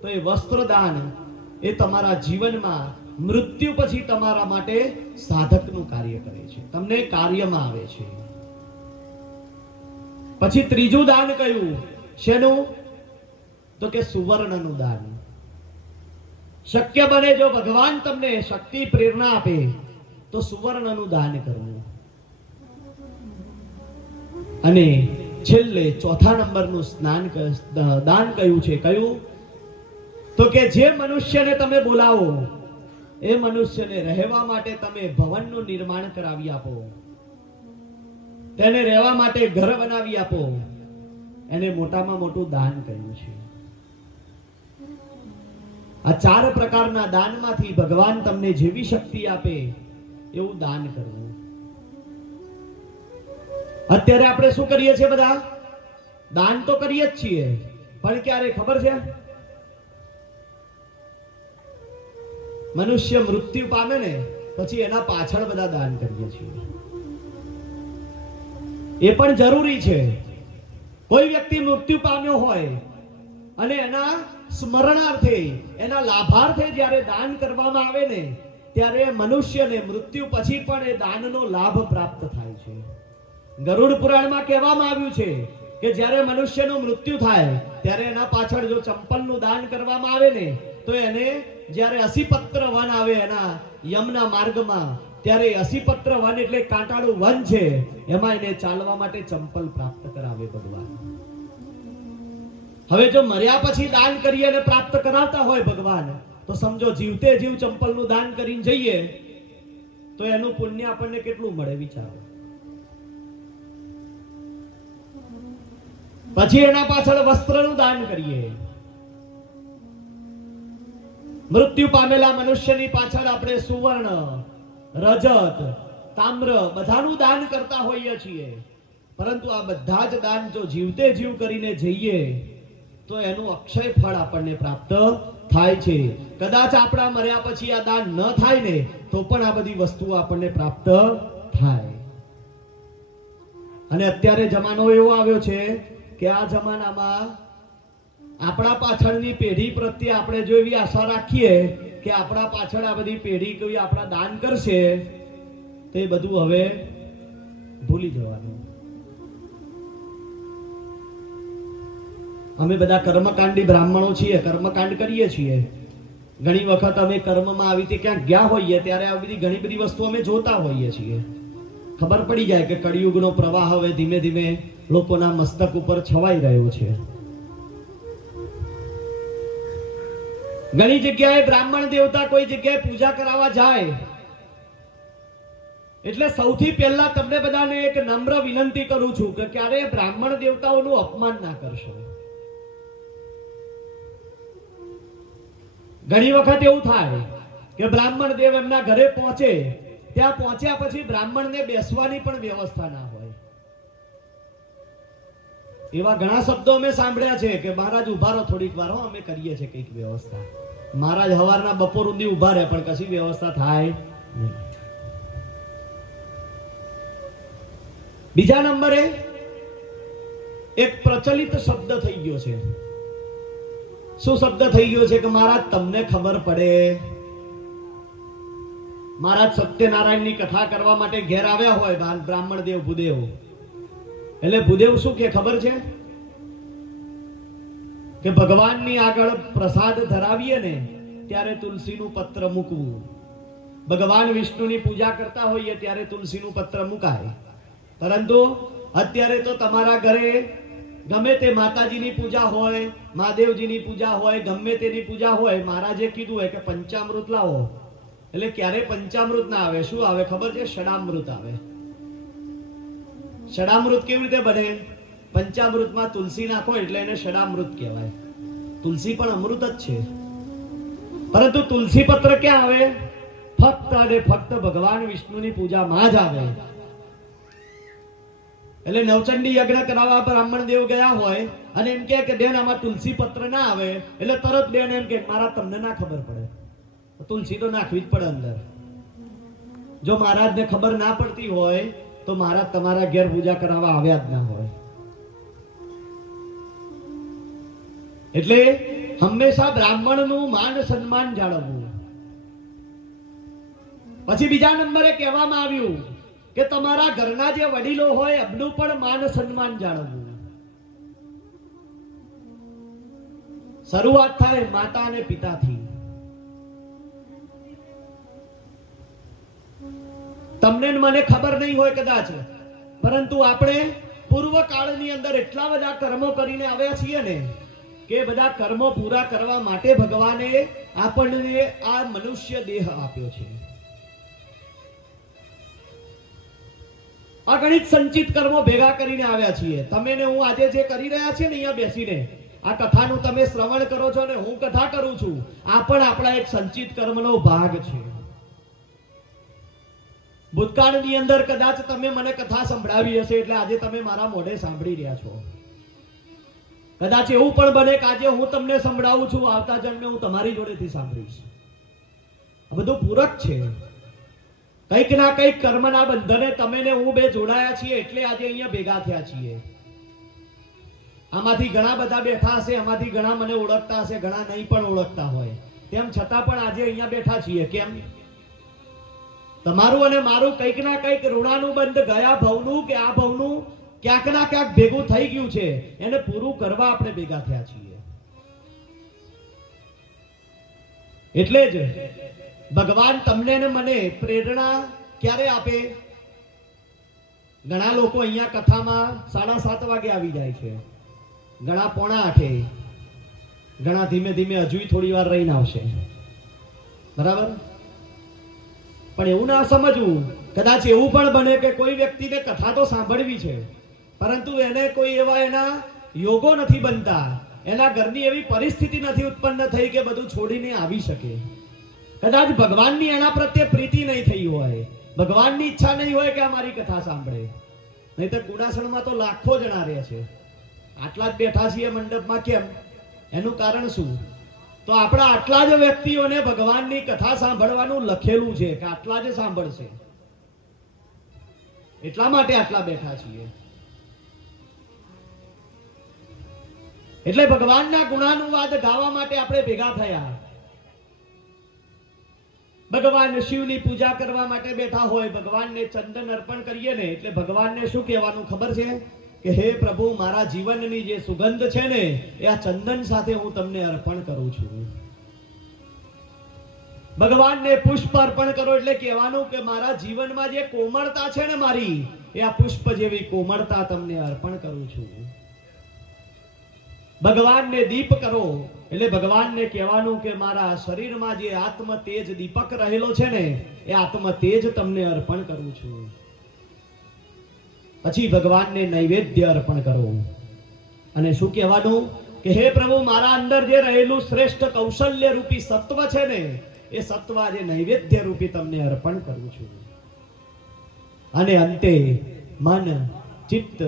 તો એ વસ્ત્ર દાન એ તમારા જીવનમાં મૃત્યુ પછી તમારા માટે સાધકનું કાર્ય કરે છે, તમને કાર્યમાં આવે છે. પછી ત્રીજું દાન કયું? શેનું? તો કે સુવર્ણનું દાન. શક્ય બને જો ભગવાન તમને શક્તિ પ્રેરણા આપે તો સુવર્ણનું દાન કરવું. અને છેલ્લે ચોથા નંબરનું દાન કયું છે? કયું? તો કે જે મનુષ્યને તમે બોલાવો એ મનુષ્યને રહેવા માટે તમે ભવનનું નિર્માણ કરાવી આપો, તેને રહેવા માટે ઘર બનાવી આપો. એને મોટામાં મોટું દાન કર્યું છે. આ 4 પ્રકારના દાનમાંથી ભગવાન તમને જેવી શક્તિ આપે એવું દાન કરવું. અત્યારે આપણે શું કરીએ છીએ? બધા દાન તો કરીએ જ છીએ, પણ ક્યારે ખબર છે? મનુષ્ય મૃત્યુ પામે ને પછી એના પાછળ બધા દાન કરીએ છીએ. એ પણ જરૂરી છે. કોઈ વ્યક્તિ મૃત્યુ પામ્યો હોય અને એના સ્મરણાર્થે, એના લાભાર્થે જ્યારે દાન કરવામાં આવે ને ત્યારે મનુષ્યને મૃત્યુ પછી પણ એ દાનનો લાભ પ્રાપ્ત થાય છે. ગરુડ પુરાણમાં કહેવામાં આવ્યું છે કે જ્યારે મનુષ્યનું મૃત્યુ થાય ત્યારે એના પાછળ જો ચંપલનું દાન કરવામાં આવે ને તો એને જ્યારે અસીપત્ર વન આવે એના યમના માર્ગમાં, ત્યારે અસીપત્ર વન એટલે કાંટાળું વન છે, એમાં એને ચાલવા માટે ચંપલ પ્રાપ્ત કરાવે ભગવાન. હવે જો મર્યા પછી દાન કરી અને પ્રાપ્ત કરાવતા હોય ભગવાન, તો સમજો જીવતે જીવ ચંપલનું દાન કરીને જઈએ તો એનું પુણ્ય આપણને કેટલું મળે વિચારો. પછી એના પાછળ વસ્ત્રનું દાન કરીએ. મૃત્યુ પામેલા મનુષ્યની પાછળ આપણે સુવર્ણ, રજત, તામ્ર બધાનું દાન કરતા હોઈએ છીએ. પરંતુ આ બધા જ દાન જો જીવતે જીવ કરીને જઈએ તો એનું અક્ષય ફળ આપણને પ્રાપ્ત થાય છે. કદાચ આપણા મર્યા પછી આ દાન ન થાય ને તો પણ આ બધી વસ્તુઓ આપણને પ્રાપ્ત થાય. અને અત્યારે જમાનો એવો આવ્યો છે કે આ જમાનામાં આપણા પાછળની પેઢી પ્રત્યે આપણે જો એવી આશા રાખીએ કે આપણા પાછળ આ બધી પેઢી કોઈ આપણા દાન કરશે તો એ બધું હવે ભૂલી જવાનું. અમે બધા કર્મકાંડી બ્રાહ્મણો છીએ, કર્મકાંડ કરીએ છીએ. ઘણી વખત અમે કર્મમાં આવી રીતે ક્યાંક ગયા હોઈએ ત્યારે આ બધી ઘણી બધી વસ્તુ અમે જોતા હોઈએ છીએ. ખબર પડી જાય કે કળિયુગનો પ્રવાહ હવે ધીમે ધીમે લોકોના મસ્તક ઉપર છવાઈ રહ્યો છે. ઘણી જગ્યાએ બ્રાહ્મણ દેવતા કોઈ જગ્યાએ પૂજા કરાવવા જાય એટલે સૌથી પહેલા તમને બધાને એક નમ્ર વિનંતી કરું છું કે ક્યારે બ્રાહ્મણ દેવતાઓનું અપમાન ના કરશો. ઘણી વખત એવું થાય કે બ્રાહ્મણ દેવ એમના ઘરે પહોંચે, ત્યાં પહોંચ્યા પછી બ્રાહ્મણને બેસવાની પણ વ્યવસ્થા ના હોય. એવા ઘણા શબ્દો અમે સાંભળ્યા છે કે મહારાજ ઉભા રહો થોડીક વાર, અમે કરીએ છીએ કઈક વ્યવસ્થા. મહારાજ હવારના બપોર સુધી ઉભા રહે પણ કશી વ્યવસ્થા થાય નહીં. બીજા નંબરે એક પ્રચલિત શબ્દ થઈ ગયો છે. શું શબ્દ થઈ ગયો છે કે મહારાજ તમને ખબર પડે. મહારાજ સત્યનારાયણની કથા કરવા માટે ઘેર આવ્યા હોય બ્રાહ્મણ દેવ ભૂદેવ, એટલે ભૂદેવ શું કે ખબર છે કે ભગવાનની આગળ પ્રસાદ ધરાવીએ ને ત્યારે તુલસીનું પત્ર મૂકવું. ભગવાન વિષ્ણુની પૂજા કરતા હોઈએ ત્યારે તુલસીનું પત્ર મુકાય, પરંતુ અત્યારે તો તમારા ઘરે ગમે તે માતાજીની પૂજા હોય, મહાદેવજીની પૂજા હોય, ગમે તેની પૂજા હોય, મહારાજે કીધું હોય કે પંચામૃત લાવો. એટલે ક્યારે પંચામૃત ના આવે, શું આવે ખબર છે? ષડામૃત આવે. ષડામૃત કેવી રીતે બને? પંચામૃતમાં તુલસી નાખો એટલે એને ષડામૃત કહેવાય. તુલસી પણ અમૃત જ છે, પરંતુ તુલસી પત્ર ક્યાં આવે? ફક્ત અને ફક્ત ભગવાન વિષ્ણુની પૂજામાં જ આવે. એટલે નવચંડી યજ્ઞ કરાવવા બ્રાહ્મણ દેવ ગયા હોય અને એમ કે બેન આમાં તુલસી પત્ર ના આવે, એટલે તરત બેન એમ કે મારા તમને ના ખબર પડે, તુલસી તો નાખવી જ પડે અંદર. જો મહારાજને ખબર ના પડતી હોય તો મહારાજ તમારા ઘેર પૂજા કરાવવા આવ્યા જ ના હોય. એટલે હંમેશા બ્રાહ્મણનું માન સન્માન જાળવવું. પછી બીજા નંબરે કહેવામાં આવ્યું કે તમારા ઘરના જે વડીલો હોય એમનું પણ માન સન્માન જાળવવું. શરૂઆત થાય માતા અને પિતાથી. તમને મને ખબર નહીં હોય કદાચ, પરંતુ આપણે પૂર્વ કાળની અંદર એટલા બધા કર્મો કરીને આવ્યા છીએ ને કે બધા કર્મો પૂરા કરવા માટે ભગવાને આપણને આ મનુષ્ય દેહ આપ્યો છે. અગણિત સંચિત કર્મો ભેગા કરીને આવ્યા છીએ. તમે ને હું આજે જે કરી રહ્યા છીએ ને અહીંયા બેસીને આ કથાનું તમે શ્રવણ કરો છો ને હું કથા કરું છું, આ પણ આપણા એક સંચિત કર્મનો ભાગ છે. ભૂતકાળની અંદર કદાચ તમે મને કથા સંભળાવી હશે એટલે આજે તમે મારા મોઢે સાંભળી રહ્યા છો. કદાચ એવું પણ બને કે આજે હું તમને સંભળાવું છું, આવતા જન્મે હું તમારી જોડેથી સાંભળીશ. આ બધું પૂરક છે. કંઈક ના કંઈક કર્મના બંધને તમે ને હું બે જોડાયા છીએ એટલે આજે અહીંયા ભેગા થયા છીએ. આમાંથી ઘણા બધા બેઠા હશે, આમાંથી ઘણા મને ઓળખતા હશે, ઘણા નહીં પણ ઓળખતા હોય, તેમ છતાં પણ આજે અહીંયા બેઠા છીએ. કેમ? તમારું અને મારું કંઈક ના કંઈક ઋણાનું બંધ ગયા ભવનું કે આ ભવનું ક્યાંક ના ક્યાંક ભેગું થઈ ગયું છે, એને પૂરું કરવા આપણે ભેગા થયા છીએ. એટલે જ ભગવાન તમને ને મને પ્રેરણા ક્યારે આપે? ઘણા લોકો અહીંયા કથામાં 7:30 વાગે આવી જાય છે, ઘણા 7:45, ઘણા ધીમે ધીમે હજુ થોડી વાર રહીને આવશે. બરાબર? પણ એવું ના સમજવું, કદાચ એવું પણ બને કે કોઈ વ્યક્તિને કથા તો સાંભળવી છે પરંતુ એને કોઈ એવા એના યોગો નથી બનતા, એના ઘરની એવી પરિસ્થિતિ નથી ઉત્પન્ન થઈ કે બધું છોડીને આવી શકે. કદાચ ભગવાનની એના પ્રત્યે પ્રીતિ નહીં થઈ હોય, ભગવાનની ઈચ્છા નહીં હોય કે અમારી કથા સાંભળે. નહીં તો કુડાસણમાં તો લાખો જણા રહે છે, આટલા જ બેઠા છીએ મંડપમાં. કેમ? એનું કારણ શું? તો આપણા આટલા જ વ્યક્તિઓને ભગવાનની કથા સાંભળવાનું લખેલું છે કે આટલા જ સાંભળશે, એટલા માટે આટલા બેઠા છીએ. એટલે ભગવાનના ગુણાનુવાદ ગાવા માટે આપણે ભેગા થયા. ભગવાન શિવની પૂજા કરવા માટે બેઠા હોય, ભગવાનને ચંદન અર્પણ કરીએ ને એટલે ભગવાનને શું કહેવાનું ખબર છે કે હે પ્રભુ, મારા જીવનની જે સુગંધ છે ને એ આ ચંદન સાથે હું તમને અર્પણ કરું છું. ભગવાનને પુષ્પ અર્પણ કરો એટલે કહેવાનું કે મારા જીવનમાં જે કોમળતા છે ને મારી, એ આ પુષ્પ જેવી કોમળતા તમને અર્પણ કરું છું. ભગવાનને દીપ કરો એટલે ભગવાનને કહેવાનું કે મારા શરીરમાં જે આત્મ તેજ દીપક રહેલો છે ને એ આત્મ તેજ તમને અર્પણ કરું છું. પછી ભગવાનને નૈવેદ્ય અર્પણ કરો અને શું કહેવાનું કે હે પ્રભુ મારા અંદર જે રહેલું શ્રેષ્ઠ કૌશલ્ય રૂપી સત્વ છે ને એ સત્વ આજે નૈવેદ્ય રૂપી તમને અર્પણ કરું છું. અને અંતે મન ચિત્ત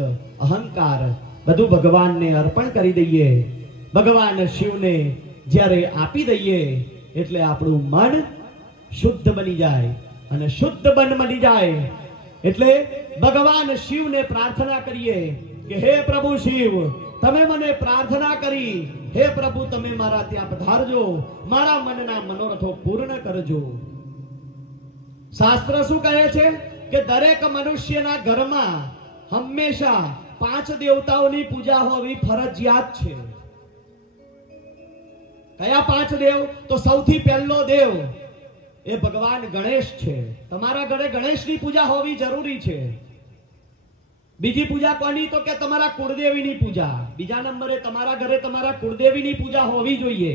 અહંકાર બધું ભગવાનને અર્પણ કરી દઈએ. ભગવાન શિવને જ્યારે આપી દઈએ એટલે આપણું મન શુદ્ધ બની જાય અને શુદ્ધ મન બની જાય એટલે ભગવાન શિવને પ્રાર્થના કરીએ કે હે પ્રભુ શિવ તમે મને પ્રાર્થના કરી, હે પ્રભુ તમે મારા ત્યાં પધારજો, મારા મનના મનોરથો પૂર્ણ કરજો. શાસ્ત્ર શું કહે છે કે દરેક મનુષ્યના ઘરમાં હંમેશા 5 દેવતાઓની પૂજા હોવી ફરજિયાત છે. કયા 5 દેવ? તો સૌથી પહેલો દેવ એ ભગવાન ગણેશ છે. તમારા ઘરે ગણેશની પૂજા હોવી જરૂરી છે. બીજી પૂજા કોની? તો કે તમારા કુળદેવીની પૂજા. બીજા નંબરે તમારા ઘરે તમારા કુળદેવીની પૂજા હોવી જોઈએ.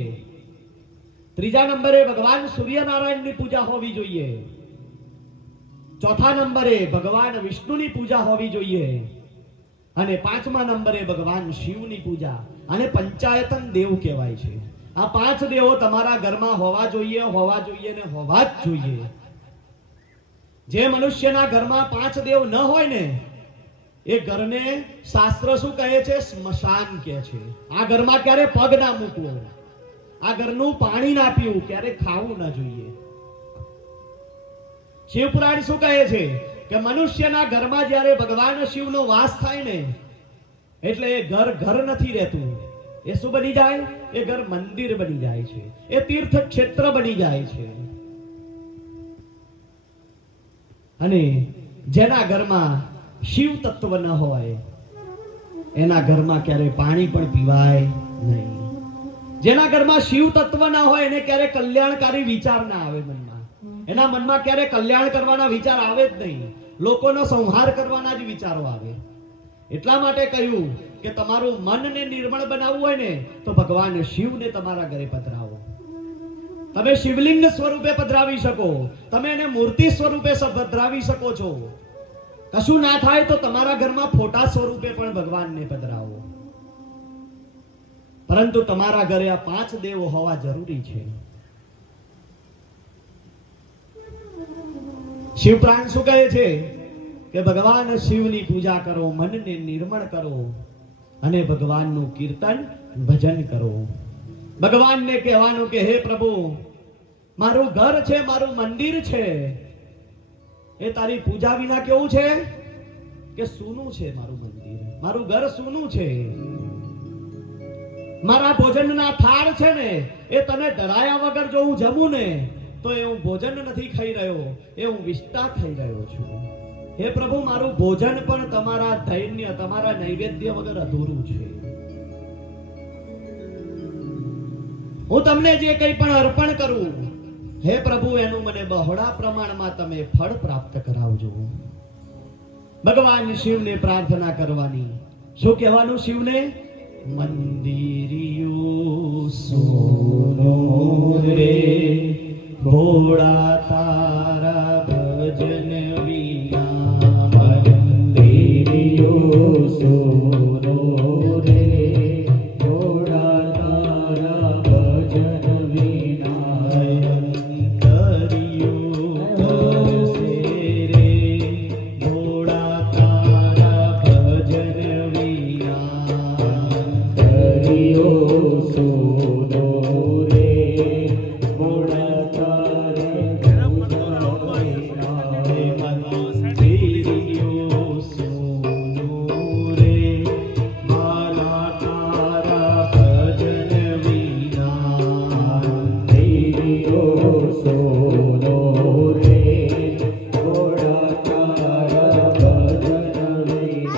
ત્રીજા નંબરે ભગવાન સૂર્યનારાયણની પૂજા હોવી જોઈએ. ચોથા નંબરે ભગવાન વિષ્ણુની પૂજા હોવી જોઈએ અને 5મા નંબરે ભગવાન શિવની પૂજા. આને પંચાયતન દેવ કહેવાય છે. આ 5 દેવો તમારા ઘરમાં હોવા જોઈએ, હોવા જોઈએ ને હોવા જ જોઈએ. જે મનુષ્યના ઘરમાં 5 દેવ ન હોય ને એ ઘરને શાસ્ત્ર શું કહે છે? સ્મશાન કહે છે. આ ઘરમાં ક્યારે પગ ના મૂકવો, આ ઘરનું પાણી ના પીવું, ક્યારે ખાવું ના જોઈએ. શિવપુરાણ શું કહે છે કે મનુષ્યના ઘરમાં જ્યારે ભગવાન શિવનો વાસ થાય ને એટલે એ ઘર ઘર નથી રહેતું. એ શું બની જાય? એ ઘર મંદિર બની જાય છે, એ તીર્થ ક્ષેત્ર બની જાય છે. અને જેના ઘરમાં શિવ તત્વ ન હોય એના ઘરમાં ક્યારે પાણી પણ પીવાય નહીં. જેના ઘરમાં શિવ તત્વ ન હોય એને ક્યારે કલ્યાણકારી વિચાર ના આવે મનમાં. એના મનમાં ક્યારે કલ્યાણ કરવાના વિચાર આવે જ નહીં. લોકોનો સંહાર કરવાના જ વિચારો આવે. એટલા માટે કહ્યું કે તમારું મનને નિર્મળ બનાવવું હોય ને તો ભગવાન શિવને તમારા ઘરે પધરાવો. તમે શિવલિંગ સ્વરૂપે પધરાવી શકો, તમે એને મૂર્તિ સ્વરૂપે પધરાવી શકો છો. કશું ના થાય તો તમારા ઘરમાં ફોટા સ્વરૂપે પણ ભગવાનને પધરાવો. પરંતુ તમારા ઘરે આ 5 દેવો હોવા જરૂરી છે. શિવપુરાણ શું કહે છે કે ભગવાન શિવની પૂજા કરો, મનને નિર્મળ કરો અને ભગવાનનું કીર્તન ભજન કરો. ભગવાનને કહેવાનું કે હે પ્રભુ મારું ઘર છે, મારું મંદિર છે, એ તારી પૂજા વિના કેવું છે કે સૂનું છે. મારું મંદિર, મારું ઘર સૂનું છે. મારા ભોજનના થાળ છે ને એ તને ધરાયા વગર જો હું જમું ને તો એ હું ભોજન નથી ખાઈ રહ્યો, એ હું વિષ્ટા ખાઈ રહ્યો છું. હે પ્રભુ મારું ભોજન પણ તમારા ધૈર્ય, તમારા નૈવેદ્ય વગર અધૂરું છે. હું તમને જે કંઈ પણ અર્પણ કરું હે પ્રભુ એનું મને બહોળા પ્રમાણમાં તમે ફળ પ્રાપ્ત કરાવજો. ભગવાન શિવને પ્રાર્થના કરવાની. શું કહેવાનું શિવને? મંદિરિયો સોનો રે ભોળા તારા ભજન વિના, મંદિરિયો સોનો રે ભોળા તારા ભજન વિના, અંતરિયો સે રે ભોળા તારા ભજન વિના, અંતરિયો સોનો રે ભોળા તારા મંદિરિયો સોનો રે માલા તારા ભજન વિના, મંદિરિયો સોનો રે ભોળા તારા ભજન વિના.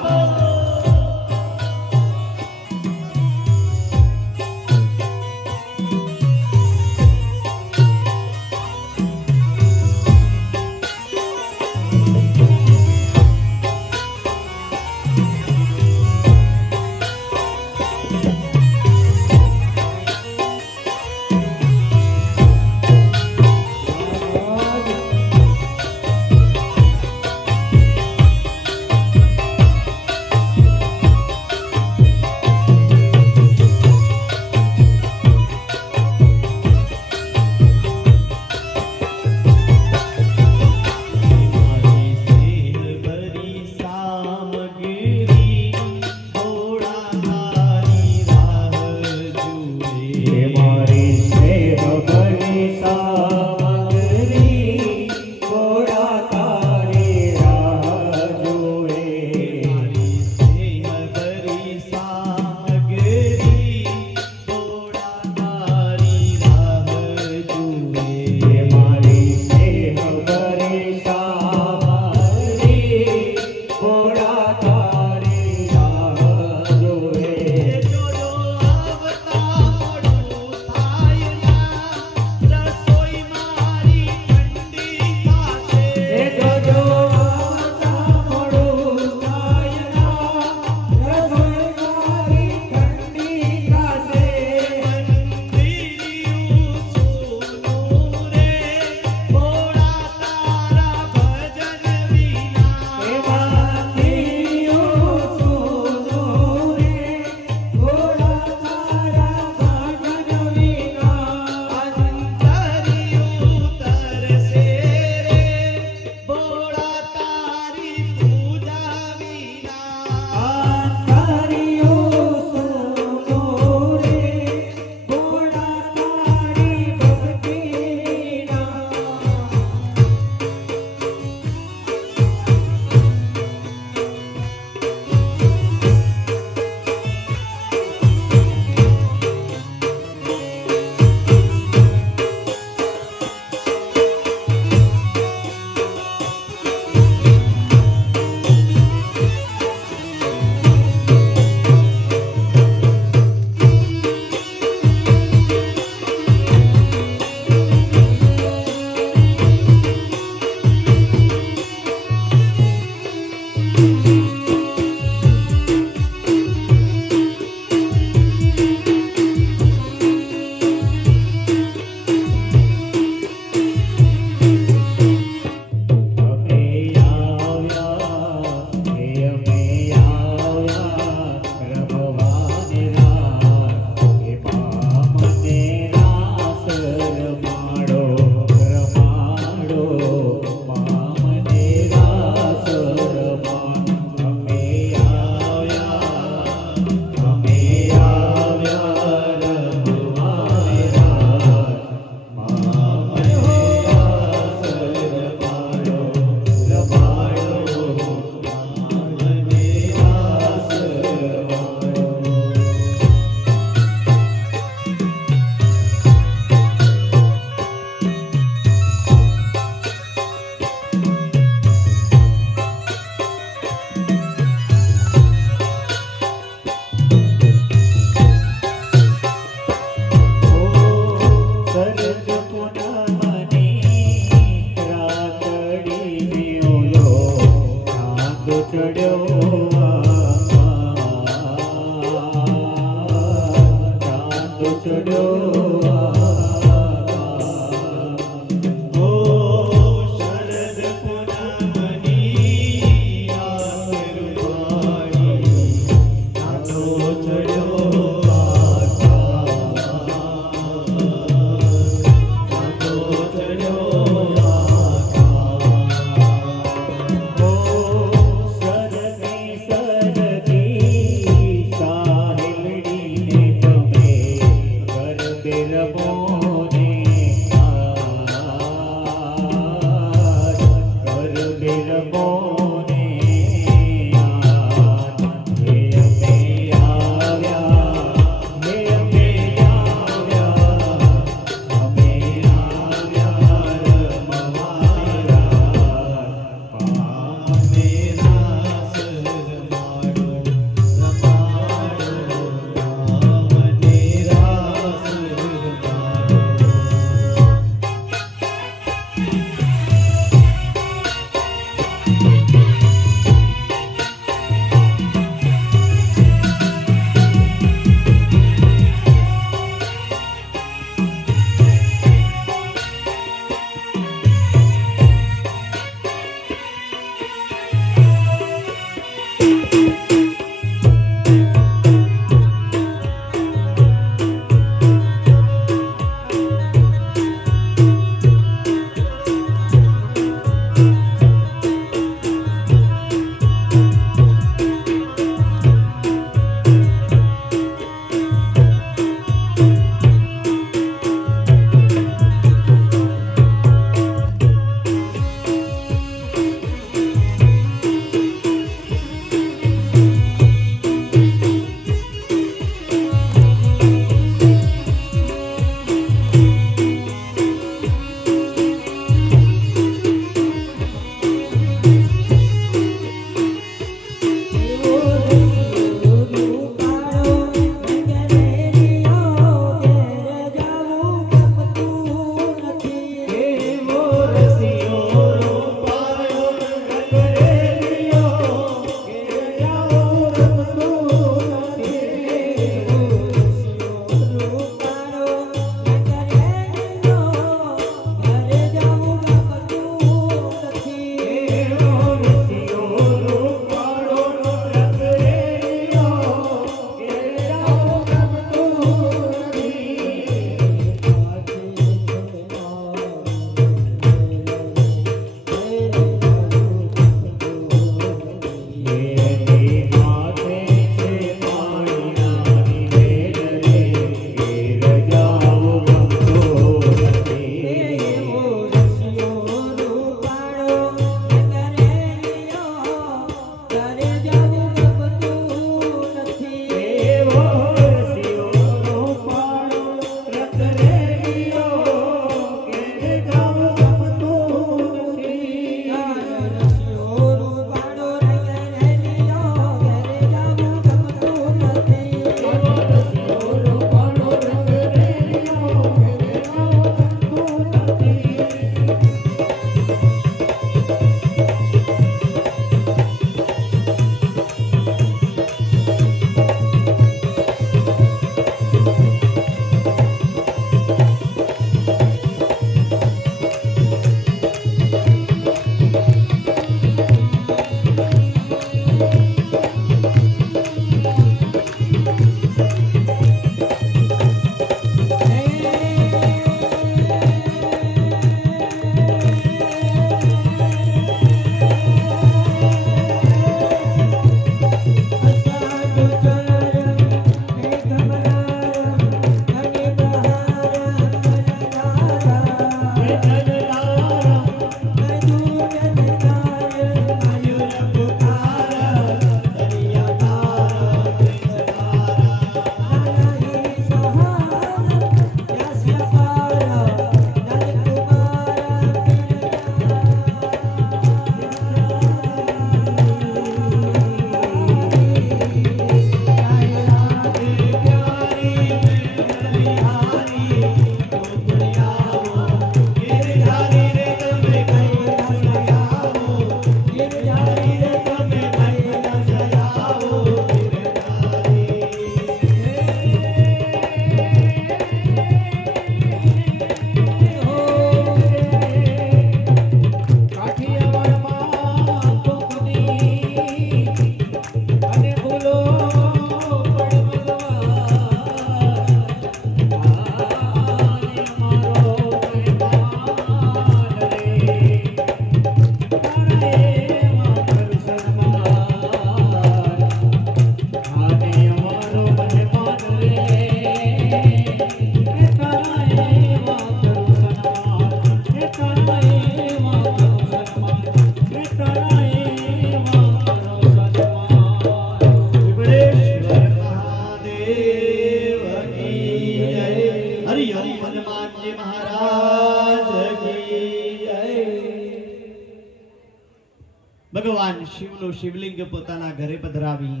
ભગવાન શિવનું શિવલિંગ પોતાના ઘરે પધરાવી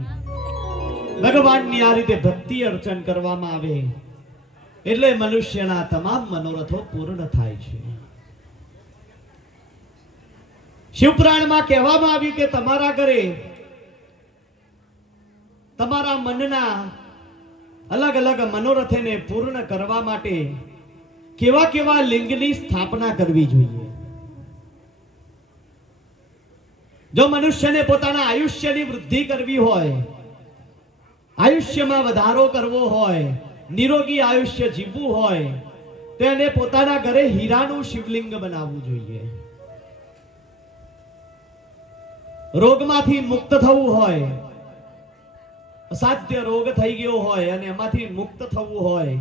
ભગવાનની આ રીતે ભક્તિ અર્ચન કરવામાં આવે એટલે મનુષ્યના તમામ મનોરથો પૂર્ણ થાય છે. શિવપુરાણમાં કહેવામાં આવ્યું કે તમારા ઘરે તમારા મનના અલગ અલગ મનોરથને પૂર્ણ કરવા માટે કેવા કેવા લિંગની સ્થાપના કરવી જોઈએ. જો મનુષ્યને પોતાના આયુષ્યની વૃદ્ધિ કરવી હોય, આયુષ્યમાં વધારો કરવો હોય, નિરોગી આયુષ્ય જીવવું હોય, તેને પોતાના ઘરે હીરાનું શિવલિંગ બનાવવું જોઈએ. રોગમાંથી મુક્ત થવું હોય, અસાધ્ય રોગ થઈ ગયો હોય અને એમાંથી મુક્ત થવું હોય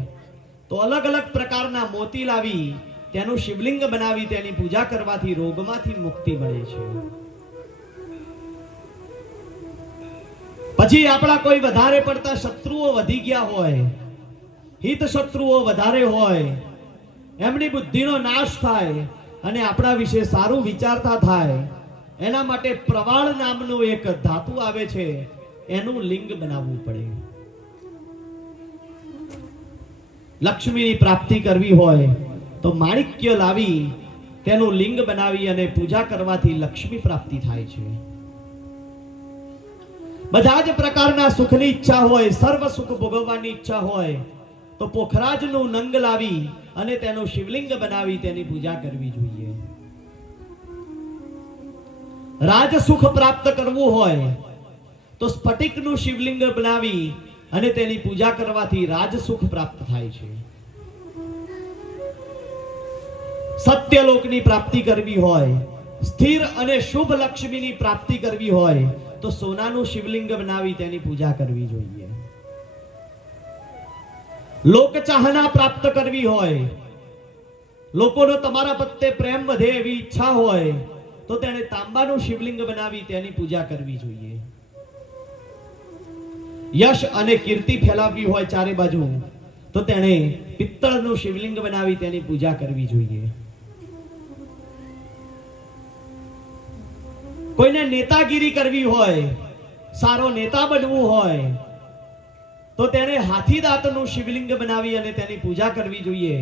તો અલગ અલગ પ્રકારના મોતી લાવી તેનું શિવલિંગ બનાવી તેની પૂજા કરવાથી રોગમાંથી મુક્તિ મળે છે. પછી આપણા કોઈ વધારે પડતા શત્રુઓ વધી ગયા હોય, હિત શત્રુઓ વધારે હોય, એમની બુદ્ધિનો નાશ થાય અને આપણા વિશે સારું વિચારતા થાય, એના માટે પ્રવાળ નામનું એક ધાતુ આવે છે, એનું લિંગ બનાવવું પડે. લક્ષ્મીની પ્રાપ્તિ કરવી હોય તો માણિક્ય લાવી તેનું લિંગ બનાવી અને પૂજા કરવાથી લક્ષ્મી પ્રાપ્તિ થાય છે. બધા જ પ્રકારના સુખની ઈચ્છા હોય, સર્વ સુખ ભોગવવાની ઈચ્છા હોય તો પોખરાજનું નંગ લાવી અને તેનું શિવલિંગ બનાવી તેની પૂજા કરવી જોઈએ. રાજ સુખ પ્રાપ્ત કરવું હોય તો સ્ફટિકનું શિવલિંગ બનાવી અને તેની પૂજા કરવાથી રાજ સુખ પ્રાપ્ત થાય છે. સત્યલોકની પ્રાપ્તિ કરવી હોય, સ્થિર અને શુભ લક્ષ્મીની પ્રાપ્તિ કરવી હોય તો સોનાનું શિવલિંગ બનાવી તેની પૂજા કરવી જોઈએ. લોક ચાહના પ્રાપ્ત કરવી હોય, લોકોનો તમારા પ્રત્યે પ્રેમ વધે એવી ઈચ્છા હોય તો તેને તાંબાનું શિવલિંગ બનાવી તેની પૂજા કરવી જોઈએ. યશ અને કીર્તિ ફેલાવવી હોય ચારે બાજુ તો તેને પિત્તળનું શિવલિંગ બનાવી તેની પૂજા કરવી જોઈએ. કોઈને નેતાગીરી કરવી હોય, સારો નેતા બનવું હોય તો તેને હાથીદાંતનું શિવલિંગ બનાવી અને તેની પૂજા કરવી જોઈએ.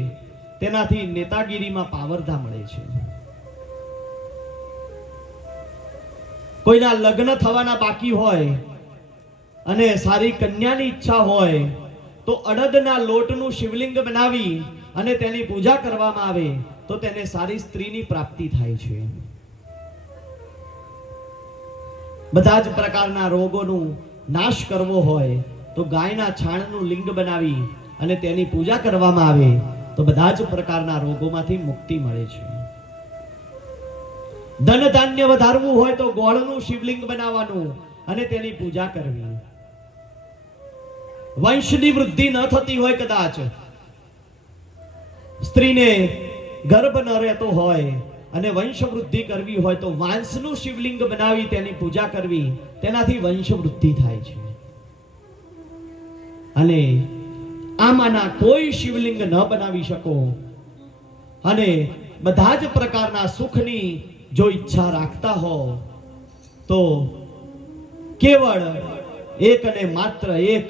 તેનાથી નેતાગીરીમાં પાવરધા મળે છે. કોઈના લગ્ન થવાના બાકી હોય અને સારી કન્યાની ઈચ્છા હોય તો અડદના લોટનું શિવલિંગ બનાવી અને તેની પૂજા કરવામાં આવે તો તેને સારી સ્ત્રીની પ્રાપ્તિ થાય છે. બધા જ પ્રકારના રોગોનું નાશ કરવો હોય તો ગાયના છાણનું લિંગ બનાવી અને તેની પૂજા કરવામાં આવે તો બધા જ પ્રકારના રોગોમાંથી મુક્તિ મળે છે. ધન ધાન્ય વધારવું હોય તો ગોળનું શિવલિંગ બનાવવાનું અને તેની પૂજા કરવી. વંશની વૃદ્ધિ ન થતી હોય, કદાચ સ્ત્રીને ગર્ભ ન રહેતો હોય અને વંશ વૃદ્ધિ કરવી હોય તો વાંસનું શિવલિંગ બનાવી તેની પૂજા કરવી, તેનાથી વંશ વૃદ્ધિ થાય છે. અને આમાંના કોઈ શિવલિંગ ન બનાવી શકો અને બધા જ પ્રકારના સુખની જો ઈચ્છા રાખતા હો તો કેવળ એક અને માત્ર એક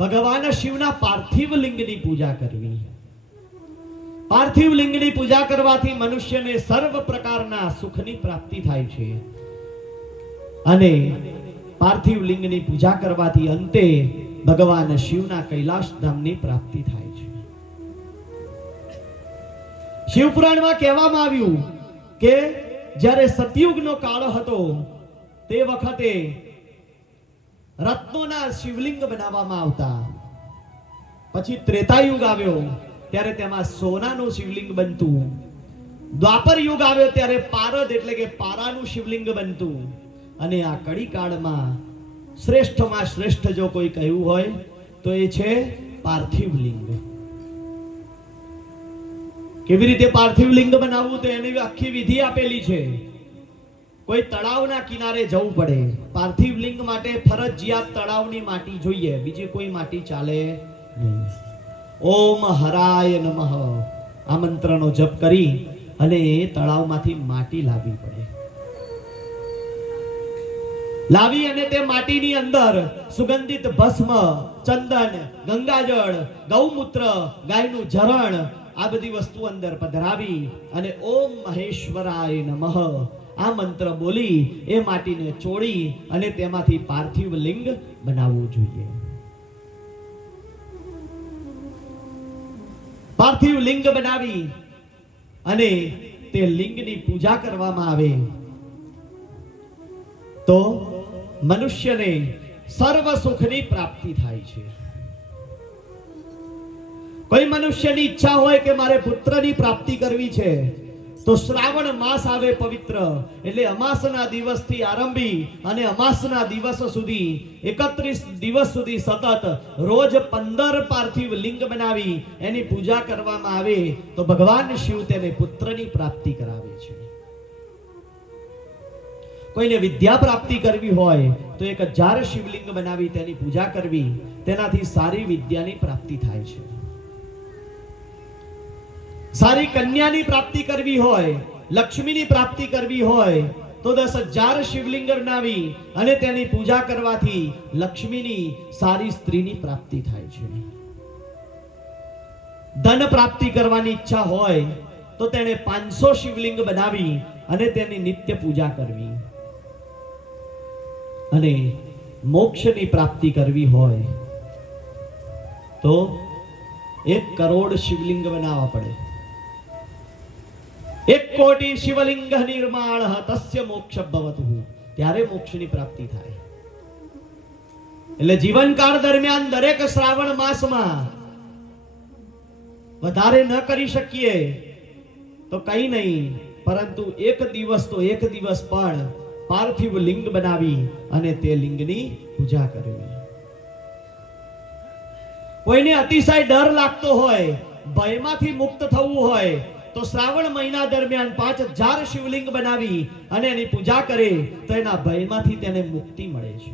ભગવાન શિવના પાર્થિવ લિંગની પૂજા કરવી. પાર્થિવ લિંગની પૂજા કરવાથી મનુષ્યને સર્વ પ્રકારના સુખની પ્રાપ્તિ થાય છે અને પાર્થિવ લિંગની પૂજા કરવાથી અંતે ભગવાન શિવના કૈલાશ ધામની પ્રાપ્તિ થાય છે. શિવપુરાણમાં કહેવામાં આવ્યું કે જ્યારે સતયુગનો કાળ હતો તે વખતે રત્નોના શિવલિંગ બનાવવામાં આવતા. પછી ત્રેતાયુગ આવ્યો ત્યારે તેમાં સોનાનું શિવલિંગ બનતું. દ્વાપર યુગ આવ્યો ત્યારે પારદ એટલે કે પારાનું શિવલિંગ બનતું. અને આ કળી કાળમાં શ્રેષ્ઠમાં શ્રેષ્ઠ જો કોઈ કહ્યું હોય તો એ છે પાર્થિવ લિંગ. કેવી રીતે પાર્થિવ લિંગ બનાવવું તો એની આખી વિધિ આપેલી છે. કોઈ તળાવના કિનારે જવું પડે. પાર્થિવ લિંગ માટે ફરજિયાત તળાવની માટી જોઈએ, બીજી કોઈ માટી ચાલે નહીં. ઓમ હરાય નમઃ આ મંત્રનો જપ કરી અને એ તળાવમાંથી માટી લાવવી પડે. લાવી અને તે માટીની અંદર સુગંધિત ભસ્મ, ચંદન, ગંગાજળ, ગૌમૂત્ર, ગાયનું ઝરણ આ બધી વસ્તુ અંદર પધરાવી અને ઓમ મહેશ્વરાય નમઃ આ મંત્ર બોલી એ માટીને ચોળી અને તેમાંથી પાર્થિવ લિંગ બનાવવું જોઈએ. પાર્થિવ લિંગ બનાવી અને તે લિંગની પૂજા કરવામાં આવે તો મનુષ્યને સર્વ સુખની પ્રાપ્તિ થાય છે. કોઈ મનુષ્યની ઈચ્છા હોય કે મારે પુત્રની પ્રાપ્તિ કરવી છે તો શ્રાવણ માસ આવે પવિત્ર, એટલે અમાસના દિવસથી આરંભી અને અમાસના દિવસ સુધી 31 દિવસ સુધી સતત રોજ 15 પાર્થિવ લિંગ બનાવી એની પૂજા કરવામાં આવે તો ભગવાન શિવ તેને પુત્રની પ્રાપ્તિ કરાવે છે. કોઈને વિદ્યા પ્રાપ્તિ કરવી હોય તો 1000 શિવલિંગ બનાવી તેની પૂજા કરવી, તેનાથી સારી વિદ્યાની પ્રાપ્તિ થાય છે. સારી કન્યાની પ્રાપ્તિ કરવી હોય, લક્ષ્મીની પ્રાપ્તિ કરવી હોય તો 10,000 શિવલિંગ બનાવી અને તેની પૂજા કરવાથી લક્ષ્મીની સારી સ્ત્રીની પ્રાપ્તિ થાય છે. ધન પ્રાપ્તિ કરવાની ઈચ્છા હોય તો તેને 500 શિવલિંગ બનાવી અને તેની નિત્ય પૂજા કરવી. અને મોક્ષની પ્રાપ્તિ કરવી હોય તો 1 કરોડ શિવલિંગ બનાવવા પડે. 1 કોટી શિવલિંગ નિર્માણ તસ્ય મોક્ષ ભવતુ, ત્યારે મોક્ષની પ્રાપ્તિ થાય. એટલે જીવનકાળ દરમિયાન દરેક શ્રાવણ માસમાં વધારે ન કરી શકીએ તો કઈ નહીં, પરંતુ એક દિવસ પણ પાર્થિવ લિંગ બનાવી અને તે લિંગની પૂજા કરવી. કોઈને અતિશય ડર લાગતો હોય, ભયમાંથી મુક્ત થવું હોય તો શ્રાવણ મહિના દરમિયાન 5000 શિવલિંગ બનાવી અને એની પૂજા કરે તો એના ભયમાંથી તેને મુક્તિ મળે છે.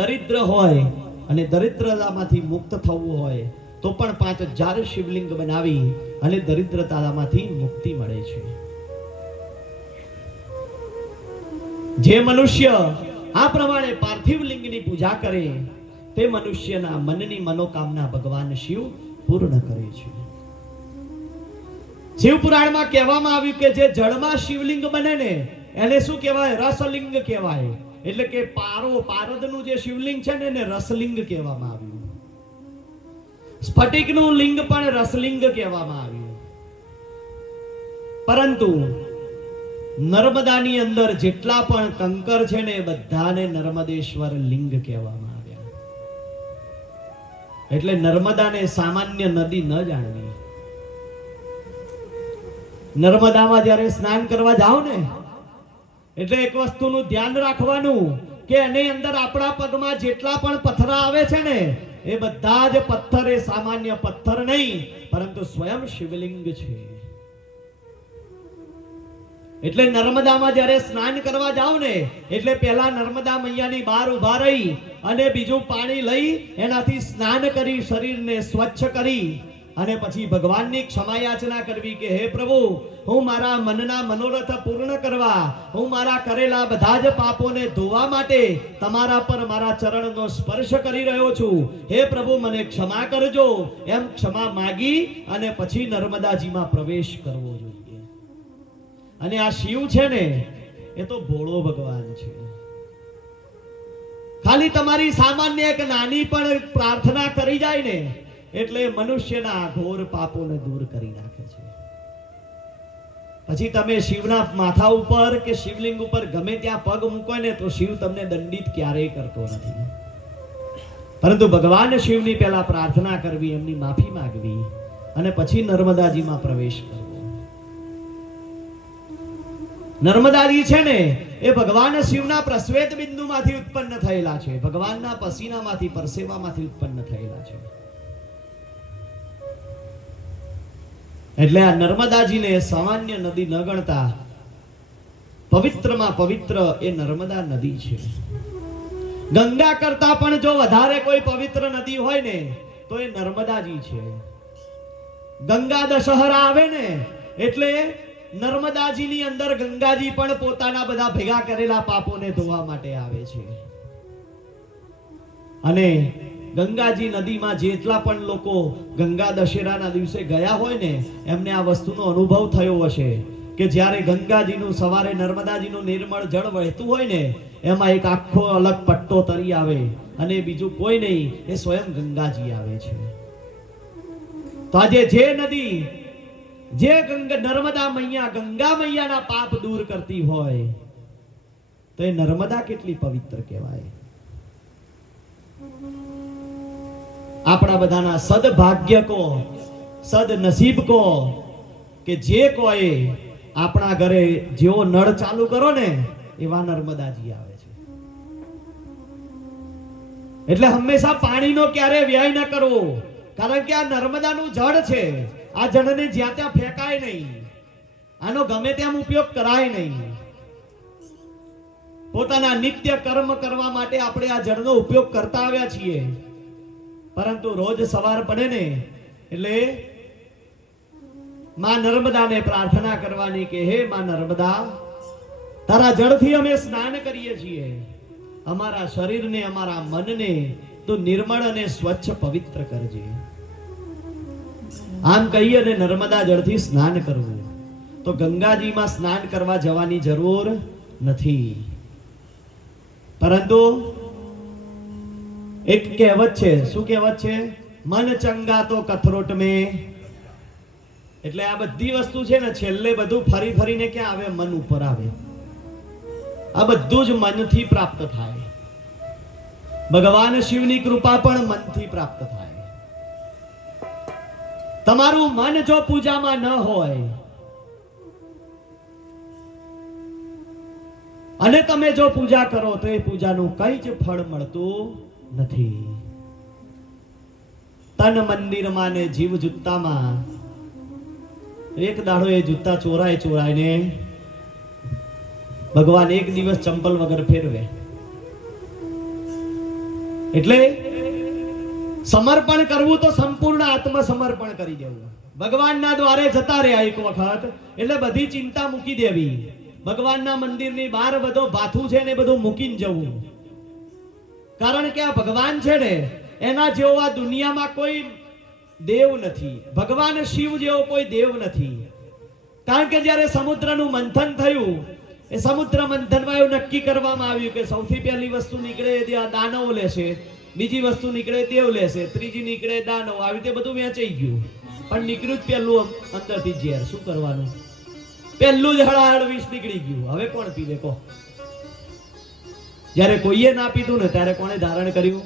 દરિદ્ર હોય અને દરિદ્રતામાંથી મુક્ત થવું હોય તો પણ 5000 શિવલિંગ બનાવી અને દરિદ્રતામાંથી મુક્તિ મળે છે. જે મનુષ્ય આ પ્રમાણે પાર્થિવ લિંગની પૂજા કરે તે મનુષ્યના મનની મનોકામના ભગવાન શિવ પૂર્ણ કરે છે. શિવ પુરાણમાં કહેવામાં આવ્યું કે જે જળમાં શિવલિંગ બને ને એને શું કહેવાય? રસલિંગ કહેવાય. એટલે કે પારદનું જે શિવલિંગ છે ને એને રસલિંગ કહેવામાં આવ્યું. સ્ફટિકનું લિંગ પણ રસલિંગ કહેવામાં આવ્યું. પરંતુ નર્મદાની અંદર જેટલા પણ કંકર છે ને એ બધાને નર્મદેશ્વર લિંગ કહેવામાં આવ્યા. એટલે નર્મદાને સામાન્ય નદી ન જાણવી. નર્મદામાં જ્યારે સ્નાન કરવા જાઓ ને એટલે એક વસ્તુનું ધ્યાન રાખવાનું કે એની અંદર આપણા પગમાં જેટલા પણ પથ્થરા આવે છે ને એ બધા જ પથ્થર એ સામાન્ય પથ્થર નહીં, પરંતુ સ્વયં શિવલિંગ છે. એટલે નર્મદામાં જ્યારે સ્નાન કરવા જાવ ને એટલે પહેલા નર્મદા મૈયાની બહાર ઉભા રહી અને બીજું પાણી લઈ એનાથી સ્નાન કરી શરીરને સ્વચ્છ કરી અને પછી ભગવાનની ક્ષમા યાચના કરવી કે હે પ્રભુ, હું મારા મનના મનોરથ પૂર્ણ કરવા, હું મારા કરેલા બધા જ પાપોને ધોવા માટે તમારા પર મારા ચરણનો સ્પર્શ કરી રહ્યો છું. હે પ્રભુ, મને ક્ષમા કરજો એમ ક્ષમા માગી અને પછી નર્મદાજીમાં પ્રવેશ કરવો જોઈએ. અને આ શિવ છે ને એ તો ભોળો ભગવાન છે. ખાલી તમારી સામાન્ય એક નાની પણ પ્રાર્થના કરી જાય ને એટલે મનુષ્યના ઘોર પાપોને દૂર કરી નાખે છે. પછી તમે શિવના માથા ઉપર કે શિવલિંગ ઉપર ગમે ત્યાં પગ મૂકો ને તો શિવ તમને દંડિત ક્યારેય કરતો નથી. પરંતુ ભગવાન શિવની પહેલા પ્રાર્થના કરવી, એમની માફી માંગવી અને પછી નર્મદાજીમાં પ્રવેશ કરવો. નર્મદાજી છે ને એ ભગવાન શિવના પ્રશ્વેત બિંદુમાંથી ઉત્પન્ન થયેલા છે. ભગવાનના પસીનામાંથી, પરસેવામાંથી ઉત્પન્ન થયેલા છે. એટલે આ નર્મદાજીને સામાન્ય નદી ન ગણતા પવિત્રમાં પવિત્ર એ નર્મદા નદી છે. ગંગા કરતા પણ જો વધારે કોઈ પવિત્ર નદી હોય ને તો એ નર્મદાજી છે. ગંગા દશહરા આવે ને એટલે નર્મદાજીની અંદર ગંગાજી પણ પોતાના બધા ભેગા કરેલા પાપોને ધોવા માટે આવે છે. અને ગંગાજી નદીમાં જેટલા પણ લોકો ગંગા દશેરાના દિવસે ગયા હોય ને એમને આ વસ્તુનો અનુભવ થયો હશે કે જ્યારે ગંગાજીનું સવારે નર્મદાજીનું નિર્મળ જળ વહેતું હોય ને એમાં એક આખો અલગ પટ્ટો તરી આવે અને બીજું કોઈ નહીં, એ સ્વયં ગંગાજી આવે છે. તો આજે જે નદી, જે નર્મદા મૈયા, ગંગા મૈયાના પાપ દૂર કરતી હોય તો એ નર્મદા કેટલી પવિત્ર કહેવાય. આપણા બધાના સદભાગ્ય કો, સદ નસીબ કો કે જે કોઈ આપણા ઘરે જેવો નળ ચાલુ કરો ને એવા નર્મદાજી આવે છે. એટલે હંમેશા પાણીનો ક્યારે વ્યય ન કરવો, કારણ કે આ નર્મદાનું જળ છે. આ જળને જ્યાં ત્યાં ફેંકાય નહીં, આનો ગમે તેમ ઉપયોગ કરાય નહીં. પોતાના નિત્ય કર્મ કરવા માટે આપણે આ જળનો ઉપયોગ કરતા આવ્યા છીએ, પરંતુ રોજ સવાર પડે ને એટલે માં નર્મદાને પ્રાર્થના કરવાની કે હે માં નર્મદા, તારા જળથી અમે સ્નાન કરીએ છીએ, અમારા શરીરને, અમારા મનને તું નિર્મળ અને સ્વચ્છ પવિત્ર કરજે. આમ કહી અને નર્મદા જળથી સ્નાન કરવું. તો ગંગાજીમાં સ્નાન કરવા જવાની જરૂર નથી, પરંતુ એક કહેવત છે. શું કહેવત છે? મન ચંગા તો કથરોટ મેં. એટલે આ બધી વસ્તુ છે ને છેલ્લે બધું ફરી ફરીને ક્યાં આવે? મન ઉપર આવે. આ બધું જ મનથી પ્રાપ્ત થાય. ભગવાન શિવની કૃપા પણ મનથી પ્રાપ્ત થાય. તમારું મન જો પૂજામાં ન હોય અને તમે જો પૂજા કરો તો એ પૂજાનું કઈ જ ફળ મળતું નથી. તન મંદિરમાં ને જીવ જુત્તામાં. એક દાડો એ જુત્તા ચોરાઈને ભગવાન એક દિવસ ચંપલ વગર ફેરવે. એટલે સમર્પણ કરવું તો સંપૂર્ણ આત્મસમર્પણ કરી દેવું. ભગવાનના દ્વારે જતા રહ્યા એક વખત એટલે બધી ચિંતા મૂકી દેવી. ભગવાનના મંદિરની બહાર બધો ભાથું છે ને બધું મૂકીને જવું. કારણ કે આ ભગવાન છે ને એના જેવો આ દુનિયામાં કોઈ દેવ નથી. ભગવાન શિવ જેવો કોઈ દેવ નથી. કારણ કે જ્યારે સમુદ્રનું મંથન થયું, એ સમુદ્ર મંથનમાં એવું નક્કી કરવામાં આવ્યું કે સૌથી પહેલી વસ્તુ નીકળે એ દાનવો લેશે, બીજી વસ્તુ નીકળે દેવ લેશે, ત્રીજી નીકળે દાનવ. આવી રીતે બધું વેચાઈ ગયું, પણ નીકળ્યું જ પહેલું અંદરથી ઝેર. શું કરવાનું? પહેલું જ હળાહળ વિષ નીકળી ગયું. હવે કોણ પીવે કહો? જ્યારે કોઈએ ના પીધું ને ત્યારે કોણે ધારણ કર્યું?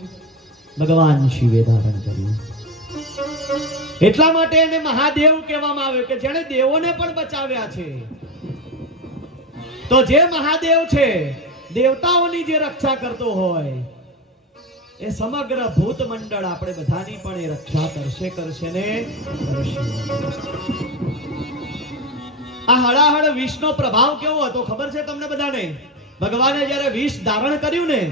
ભગવાન શિવે ધારણ કર્યું. એટલા માટે એને મહાદેવ કહેવામાં આવે કે જેણે દેવોને પણ બચાવ્યા છે. તો જે મહાદેવ છે, દેવતાઓની જે રક્ષા કરતો હોય, એ સમગ્ર ભૂત મંડળ આપણે બધાની પણ એ રક્ષા કરશે ને કરશે. આ હળાહળ વિષનો પ્રભાવ કેવો હતો ખબર છે તમને બધાને? ભગવાને જ્યારે વિષ ધારણ કર્યું ને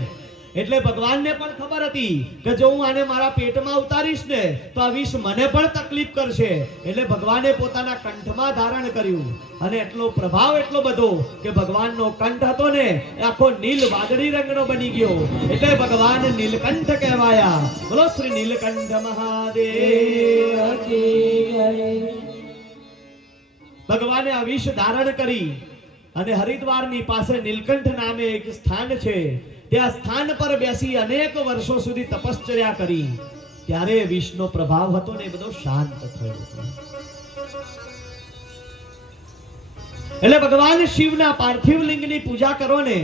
એટલે ભગવાનને પણ ખબર હતી કે જો હું આને મારા પેટમાં ઉતારીશ ને તો આ વિષ મને પણ તકલીફ કરશે. એટલે ભગવાને પોતાના કંઠમાં ધારણ કર્યું અને એટલો પ્રભાવ એટલો બધો કે ભગવાનનો કંઠ હતો ને એ આખો નીલ વાદળી રંગનો બની ગયો. એટલે ભગવાન નીલકંઠ કહેવાયા. બોલો શ્રી નીલકંઠ મહાદેવ કી જય. ભગવાને આ વિષ ધારણ કરી અને હરિદ્વારની પાસે નીલકંઠ નામે એક સ્થાન છે, ત્યાં સ્થાન પર બેસી અનેક વર્ષો સુધી તપશ્ચર્યા કરી. ત્યારે વિષનો પ્રભાવ હતો ને એ બધો શાંત થયો હતો. એટલે ભગવાન શિવના પાર્થિવ લિંગની પૂજા કરો ને,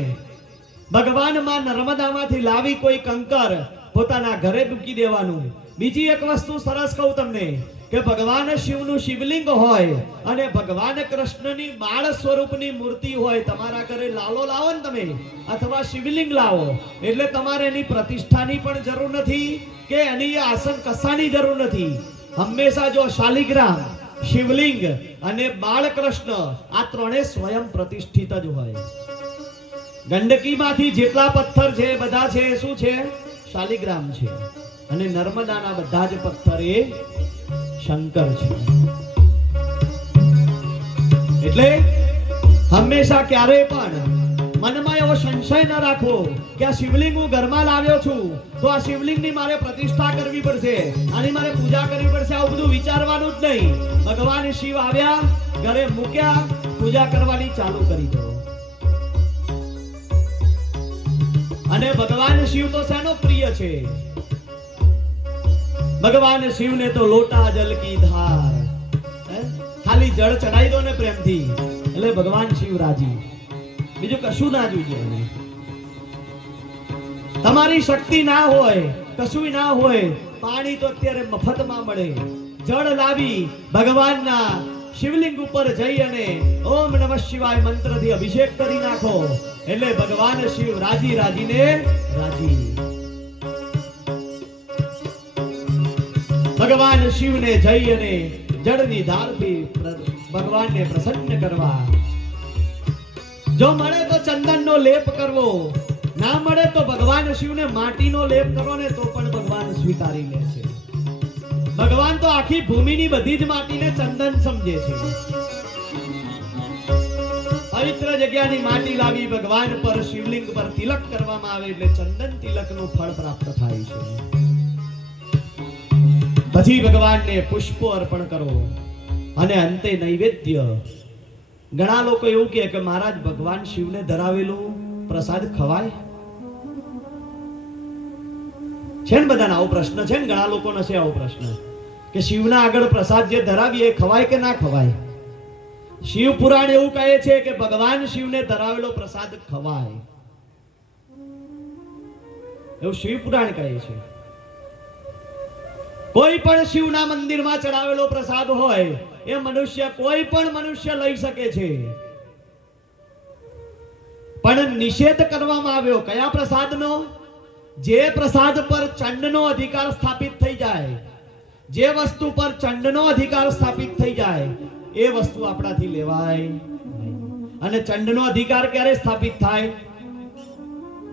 ભગવાન માં નર્મદામાંથી લાવી કોઈ કંકર પોતાના ઘરે મૂકી દેવાનું. બીજી એક વસ્તુ સરસ કહું તમને કે ભગવાન શિવનું શિવલિંગ હોય અને ભગવાન કૃષ્ણની બાળ સ્વરૂપની મૂર્તિ હોય, તમારા ઘરે લાલો લાવો ને તમે અથવા શિવલિંગ લાવો એટલે તમારે એની પ્રતિષ્ઠાની પણ જરૂર નથી કે એની આસન કસાની જરૂર નથી. હંમેશા જો શાલિગ્રામ, શિવલિંગ અને બાળકૃષ્ણ આ ત્રણે સ્વયં પ્રતિષ્ઠિત જ હોય. ગંડકીમાંથી જેટલા પથ્થર છે બધા છે શું છે? શાલિગ્રામ છે. અને નર્મદાના બધા જ પથ્થર એ શંકર છે. એટલે હંમેશા ક્યારે પણ મનમાં એવો સંશય ન રાખવો કે આ શિવલિંગ હું ઘરમાં લાવ્યો છું તો આ શિવલિંગની મારે પ્રતિષ્ઠા કરવી પડશે, આની મારે પૂજા કરવી પડશે, આવું બધું વિચારવાનું જ નહીં. ભગવાન શિવ આવ્યા, ઘરે મૂક્યા, પૂજા કરવાની ચાલુ કરી દો. અને ભગવાન શિવ તો શેનો પ્રિય છે? ભગવાન શિવને તો લોટા જલ કી ધાર, ખાલી જળ ચડાઈ દો ને પ્રેમથી એટલે ભગવાન શિવ રાજી, બીજું કશું ના જોઈએ. તમારી શક્તિ ના હોય, કશું ના હોય, પાણી તો અત્યારે મફતમાં મળે. જળ લાવી ભગવાનના શિવલિંગ ઉપર જઈ અને ઓમ નમઃ શિવાય મંત્રથી અભિષેક કરી નાખો એટલે ભગવાન શિવ રાજી રાજીને રાજી. ભગવાન શિવને જઈ અને જળની ધારથી ભગવાનને પ્રસન્ન કરવા. જો મળે તો ચંદનનો લેપ કરવો, ના મળે તો ભગવાન શિવને માટીનો લેપ કરો ને તો પણ ભગવાન સ્વીકારી લે છે. ભગવાન તો આખી ભૂમિની બધી જ માટીને ચંદન સમજે છે. પવિત્ર જગ્યાની માટી લાવી ભગવાન પર શિવલિંગ પર તિલક કરવામાં આવે એટલે ચંદન તિલકનું ફળ પ્રાપ્ત થાય છે. પછી ભગવાનને પુષ્પો અર્પણ કરો અને અંતે નૈવેદ્ય. ઘણા લોકો એવું કહે કે મહારાજ ભગવાન શિવને ધરાવેલું પ્રસાદ ખવાય છે ને? બધાને આવો પ્રશ્ન છે ને, ઘણા લોકોનો છે આવો પ્રશ્ન કે શિવના આગળ પ્રસાદ જે ધરાવીએ ખવાય કે ના ખવાય? શિવ પુરાણ એવું કહે છે કે ભગવાન શિવને ધરાવેલો પ્રસાદ ખવાય, એવું શિવ પુરાણ કહે છે. કોઈ પણ શિવના મંદિરમાં ચડાવેલો પ્રસાદ હોય એ મનુષ્ય, કોઈ પણ મનુષ્ય લઈ શકે છે, પણ નિષેધ કરવામાં આવ્યો કયા પ્રસાદનો? જે પ્રસાદ પર ચંડનો અધિકાર સ્થાપિત થઈ જાય, જે વસ્તુ પર ચંડનો અધિકાર સ્થાપિત થઈ જાય એ વસ્તુ આપણાથી લેવાય નહીં. અને ચંડનો અધિકાર ક્યારે સ્થાપિત થાય?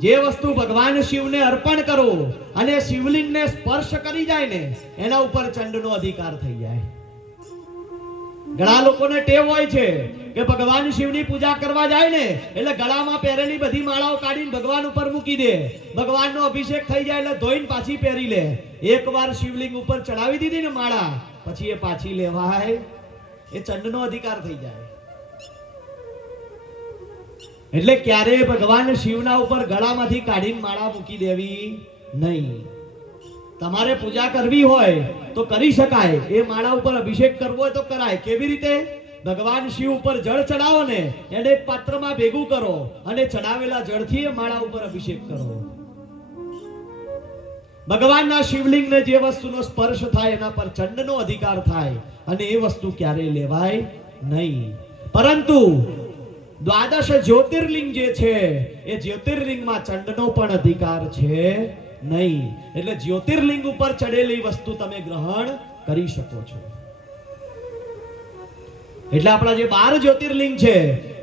જે વસ્તુ ભગવાન શિવને અર્પણ કરો અને શિવલિંગને સ્પર્શ કરી જાય ને એના ઉપર ચંડનો અધિકાર થઈ જાય. ઘણા લોકોને ટેવ હોય છે કે ભગવાન શિવની પૂજા કરવા જાય ને એટલે ગળામાં પહેરેલી બધી માળાઓ કાઢીને ભગવાન ઉપર મૂકી દે. ભગવાનનો અભિષેક થઈ જાય એટલે ધોઈને પાછી પહેરી લે. એકવાર શિવલિંગ ઉપર ચડાવી દીધી ને માળા, પછી એ પાછી લેવાય? એ ચંડનો અધિકાર થઈ જાય. એટલે ક્યારે ભગવાન શિવના ઉપર ગળામાંથી કાઢીને માળા મૂકી દેવી નહીં. તમારે પૂજા કરવી હોય તો કરી શકાય, એ માળા ઉપર અભિષેક કરવો હોય તો કરાય. કેવી રીતે? ભગવાન શિવ ઉપર જળ ચડાવો ને એને એક પાત્રમાં ભેગું કરો અને ચડાવેલા જળથી એ માળા ઉપર અભિષેક કરો. ભગવાનના શિવલિંગને જે વસ્તુનો સ્પર્શ થાય એના પર ચંડનો અધિકાર થાય અને એ વસ્તુ ક્યારેય લેવાય નહીં. પરંતુ દ્વાદશ જ્યોતિર્લિંગ જે છે એ જ્યોતિર્લિંગમાં ચંડનો પણ અધિકાર છે નહીં. એટલે જ્યોતિર્લિંગ ઉપર ચડેલી વસ્તુ તમે ગ્રહણ કરી શકો છો. એટલે આપણા જે 12 જ્યોતિર્લિંગ છે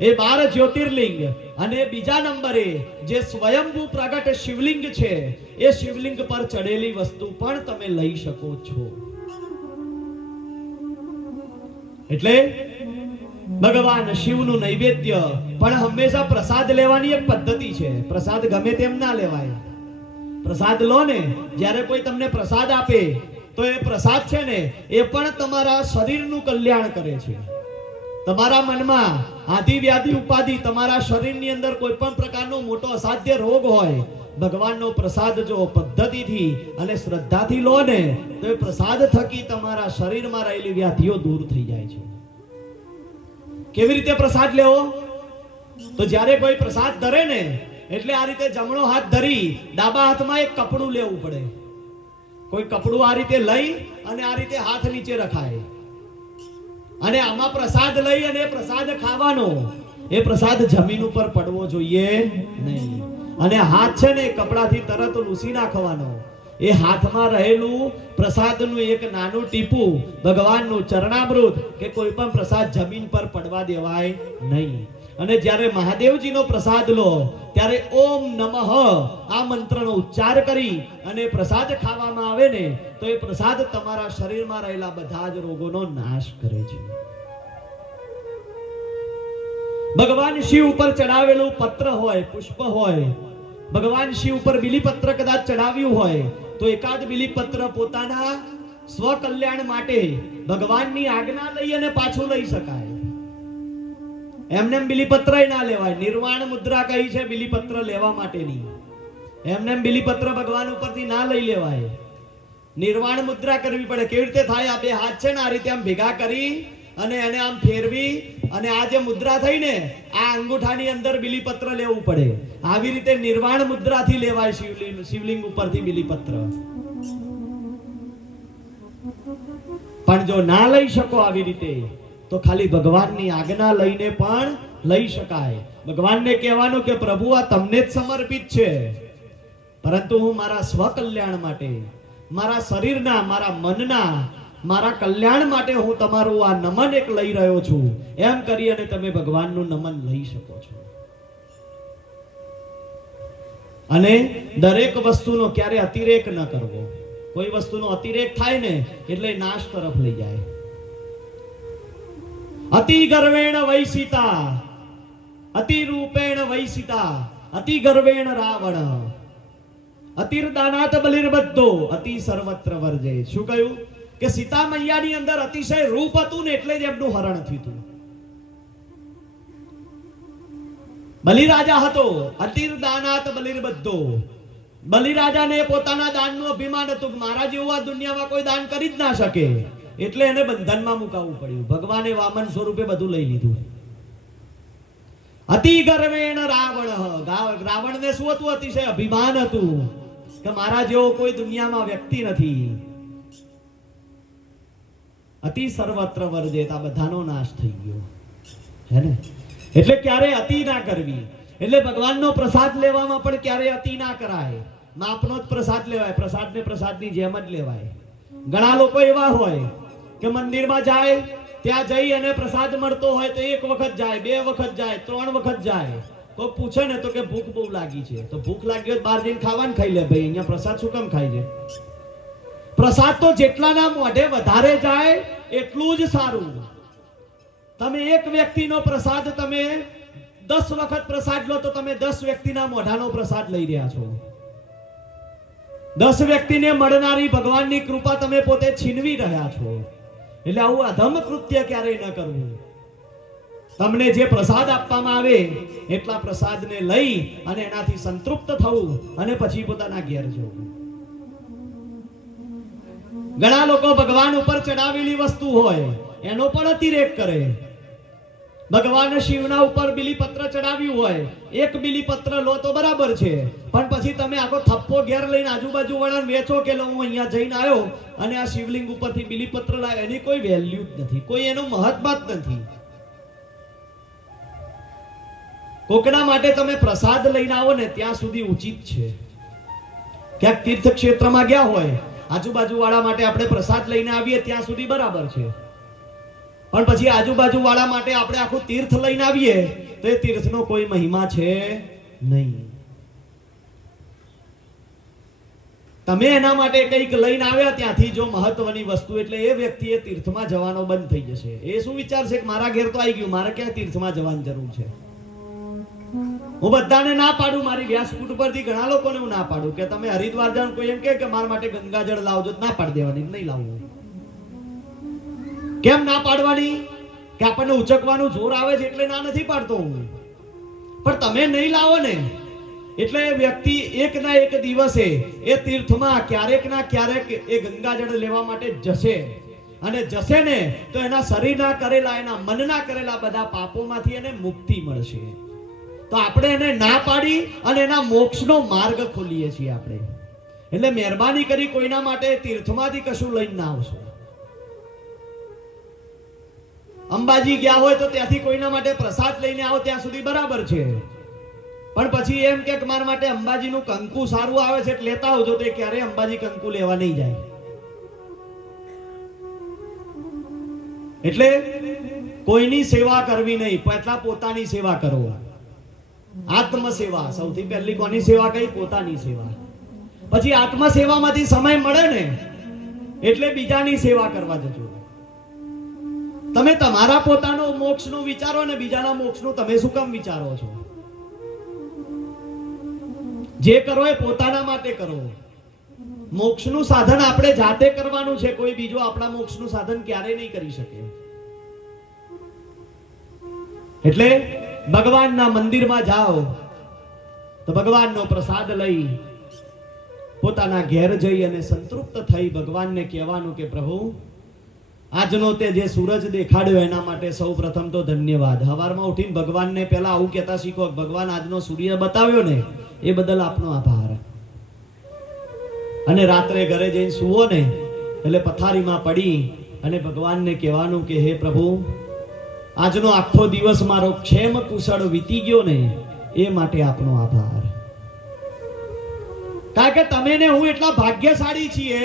એ 12 જ્યોતિર્લિંગ અને બીજા નંબરે જે સ્વયંભૂ પ્રગટ શિવલિંગ છે એ શિવલિંગ પર ચડેલી વસ્તુ પણ તમે લઈ શકો છો. એટલે ભગવાન શિવનું નૈવેદ્ય પણ હંમેશા પ્રસાદ લેવાની એક પદ્ધતિ છે. પ્રસાદ ગમે તેમ ના લેવાય. પ્રસાદ લો ને, જ્યારે કોઈ તમને પ્રસાદ આપે તો એ પ્રસાદ છે ને એ પણ તમારા શરીરનું કલ્યાણ કરે છે. તમારા મનમાં આદિ વ્યાધિ ઉપાધિ, તમારા શરીરની અંદર કોઈ પણ પ્રકારનો મોટો અસાધ્ય રોગ હોય, ભગવાનનો પ્રસાદ જો પદ્ધતિથી અને શ્રદ્ધાથી લો ને તો એ પ્રસાદ થકી તમારા શરીરમાં રહેલી વ્યાધિઓ દૂર થઈ જાય છે. કેવી રીતે પ્રસાદ લેવો? તો જ્યારે કોઈ પ્રસાદ ધરે ને એટલે આ રીતે જમણો હાથ ધરી ડાબા હાથમાં એક કપડું લેવું પડે. કોઈ કપડું આ રીતે લઈ અને આ રીતે હાથ નીચે રખાય અને આમાં પ્રસાદ લઈ અને પ્રસાદ ખાવાનો. એ પ્રસાદ જમીન ઉપર પડવો જોઈએ નહીં. અને હાથ છે ને કપડાથી તરત લૂસી નાખવાનો. એ હાથમાં રહેલું પ્રસાદનું એક નાનું ટીપું, ભગવાનનું ચરણામૃત કે કોઈ પણ પ્રસાદ જમીન પર પડવા દેવાય નહીં. અને જ્યારે મહાદેવજીનો પ્રસાદ લો ત્યારે ઓમ નમઃ આ મંત્રનો ઉચ્ચાર કરી અને પ્રસાદ ખાવામાં આવે ને તો એ પ્રસાદ તમારા શરીરમાં રહેલા બધા જ રોગોનો નાશ કરે છે. ભગવાન શિવ ઉપર ચડાવેલું પત્ર હોય, પુષ્પ હોય, ભગવાન શિવ ઉપર બિલીપત્ર કદાચ ચડાવ્યું હોય તો એકાદ બિલીપત્ર પોતાના સ્વકલ્યાણ માટે ભગવાનની આજ્ઞા લઈ અને પાછું લઈ શકાય. એમને બિલીપત્ર ના લેવાય. નિર્વાણ મુદ્રા કહી છે બિલીપત્ર લેવા માટેની. એમને બિલીપત્ર ભગવાન ઉપરથી ના લઈ લેવાય. નિર્વાણ મુદ્રા કરવી પડે. કેવી રીતે થાય? આ બે હાથ છે ને આ રીતે આમ ભેગા કરી અને એને આમ ફેરવી અને આ જે મુદ્રા થઈ ને આ અંગૂઠાની અંદર બિલીપત્ર લેવું પડે. આવી રીતે નિર્વાણ મુદ્રાથી લેવાય શિવલિંગ ઉપરથી બિલીપત્ર. પણ જો ના લઈ શકો આવી રીતે તો ખાલી ભગવાનની આજ્ઞા લઈને પણ લઈ શકાય. ભગવાનને કહેવાનું કે પ્રભુ આ તમને જ સમર્પિત છે, પરંતુ હું મારા સ્વકલ્યાણ માટે, મારા શરીરના, મારા મનના, મારા કલ્યાણ માટે હું તમારું આ નમન એક લઈ રહ્યો છું. એમ કરી અને તમે ભગવાનનું નમન લઈ શકો છો. અને દરેક વસ્તુનો ક્યારે અતિરેક ન કરવો. કોઈ વસ્તુનો અતિરેક થાય ને એટલે નાશ તરફ લઈ જાય. અતિ ગર્વેણ વૈસિતા, અતિ રૂપેણ વૈસિતા, અતિ ગર્વેણ રાવણ, અતિર્દાનાત બલિર્બદ્ધો, અતિ સર્વત્ર વર્જે. શું કહ્યું? કે સીતા મૈયાની અંદર અતિશય રૂપ હતું ને એટલે જ એમનું હરણ થયું. બલિરાજા હતો, અતિર્દાનાત બલિર્બદ્ધો. બલિરાજાને પોતાના દાનનું અભિમાન હતું કે મારા જેવું આ દુનિયામાં કોઈ દાન કરી જ ના શકે, એટલે એને બંધનમાં મુકાવવું પડ્યું. ભગવાને વામન સ્વરૂપે બધું લઈ લીધું. અતિ ગર્વેણ રાવણ, રાવણને શું હતું? અતિશય અભિમાન હતું કે મારા જેવો કોઈ દુનિયામાં વ્યક્તિ નથી. અતિ સર્વત્ર વર્જેત, આ બધાનો નાશ થઈ ગયો. હે ને? એટલે ક્યારે અતિ ના કરવી. એટલે ભગવાનનો પ્રસાદ લેવામાં પણ ક્યારે અતિ ના કરાય. માપનો જ પ્રસાદ લેવાય. પ્રસાદને પ્રસાદની જેમ જ લેવાય. ઘણા લોકો એવા હોય કે મંદિરમાં જાય, ત્યાં જઈ અને પ્રસાદ મળતો હોય તો એક વખત જાય, બે વખત જાય, ત્રણ વખત જાય. કોઈ પૂછે ને તો કે ભૂખ બહુ લાગી છે. તો ભૂખ લાગી હોય બહાર જઈને ખાવાનું ખાઈ લે. ભાઈ અહીંયા પ્રસાદ શું કામ ખાય છે? પ્રસાદ તો જેટલાના મોઢે વધારે જાય એટલું જ સારું. તમે એક વ્યક્તિનો પ્રસાદ તમે 10 વખત પ્રસાદ લો તો તમે 10 વ્યક્તિના મોઢાનો પ્રસાદ લઈ રહ્યા છો. 10 વ્યક્તિને મળનારી ભગવાનની કૃપા તમે પોતે છીનવી રહ્યા છો. એટલે આવું અધમ કૃત્ય ક્યારેય ન કરવું. તમને જે પ્રસાદ આપવામાં આવે એટલા પ્રસાદને લઈ અને એનાથી સંતૃપ્ત થવું અને પછી પોતાના ઘેર જવું. ઘણા લોકો ભગવાન ઉપર ચડાવેલી વસ્તુ હોય એનો પણ અતિરેક કરે. ભગવાન શિવના ઉપર બિલીપત્ર ચડાવ્યું હોય, એક બિલીપત્ર લો તો બરાબર છે, પણ પછી તમે આખો થપ્પો ઘેર લઈને આજુબાજુ વાળાને વેચો કે હું અહીંયા જઈને આવ્યો અને આ શિવલિંગ ઉપરથી બિલીપત્ર લાવ્યો, એની કોઈ વેલ્યુ જ નથી, કોઈ એનું મહત્વ જ નથી. કોકના માટે તમે પ્રસાદ લઈને આવો ને ત્યાં સુધી ઉચિત છે. ક્યાંક તીર્થ ક્ષેત્રમાં ગયા હોય, આજુબાજુ વાળા માટે આપણે પ્રસાદ લઈને આવીએ ત્યાં સુધી બરાબર છે, પણ પછી આજુબાજુ વાળા માટે આપણે આખું તીર્થ લઈને આવીએ તો એ તીર્થનો કોઈ મહિમા છે નહીં. તમે એના માટે કંઈક લઈને આવ્યા ત્યાંથી જો મહત્વની વસ્તુ, એટલે એ વ્યક્તિએ તીર્થમાં જવાનો બંધ થઈ જશે. એ શું વિચારશે કે મારા ઘેર તો આવી ગયું, મારે ક્યાં તીર્થમાં જવાની જરૂર છે. હું બધાને ના પાડું, મારી વ્યાસપીઠ ઉપરથી ઘણા લોકોને હું ના પાડું કે તમે હરિદ્વાર જાઓ, કોઈ એમ કે મારા માટે ગંગાજળ લાવજો, ના પાડી દેવાની, નહીં લાવવું. કેમ ના પાડવાની? કે આપણને ઉચકવાનું જોર આવે છે એટલે ના નથી પાડતો હું. પણ તમે નહીં લાવો ને એટલે એ વ્યક્તિ એક ના એક દિવસે એ તીર્થમાં ક્યારેક ના ક્યારેક એ ગંગાજળ લેવા માટે જશે, અને જશે ને તો એના શરીરના કરેલા, એના મનના કરેલા બધા પાપોમાંથી એને મુક્તિ મળશે. તો આપણે એને ના પાડી અને એના મોક્ષનો માર્ગ ખોલીએ છીએ આપણે. એટલે મહેરબાની કરી કોઈના માટે તીર્થમાંથી કશું લઈને ના આવશો. અંબાજી ગયા હોય તો ત્યાંથી કોઈના માટે પ્રસાદ લઈને આવો ત્યાં સુધી બરાબર છે, પણ પછી એમ કે મારા માટે અંબાજીનું કંકુ સારું આવે છે એટલે લેતા આવજો, તો એ ક્યારે અંબાજી કંકુ લેવા નહીં જાય. એટલે કોઈની સેવા કરવી નહીં, પહેલા પોતાની સેવા કરો. આત્મ સેવા સૌથી પહેલી કોની સેવા કઈ? પોતાની સેવા. પછી આત્મ સેવામાંથી સમય મળે ને એટલે બીજાની સેવા કરવા જજો. તમે તમારા પોતાનો મોક્ષનું વિચારો ને બીજાના મોક્ષનું તમે શું કામ વિચારો છો? જે કરો એ પોતાના માટે કરો. મોક્ષનું સાધન આપણે જાતે કરવાનું છે. કોઈ બીજો આપણા મોક્ષનું સાધન ક્યારેય નહીં કરી શકે. એટલે ભગવાનના મંદિરમાં જાઓ તો ભગવાનનો પ્રસાદ લઈ પોતાના ઘેર જઈ અને સંતૃપ્ત થઈ ભગવાનને કહેવાનું કે પ્રભુ, આજનો તે જે સૂરજ દેખાડ્યો એના માટે સૌ પ્રથમ તો ધન્યવાદ. સવારમાં ઉઠીને ભગવાનને પહેલા આવું કહેતા શીખો, ભગવાન આજનો સૂર્ય બતાવ્યો ને એ બદલ આપનો આભાર. અને રાત્રે ઘરે જઈને સુવો ને એટલે પથારીમાં પડી અને ભગવાનને કહેવાનું કે હે પ્રભુ, આજનો આખો દિવસ મારો ક્ષેમ કુશળ વીતી ગયો ને એ માટે આપનો આભાર. કારણ કે તમે ને હું એટલા ભાગ્યશાળી છીએ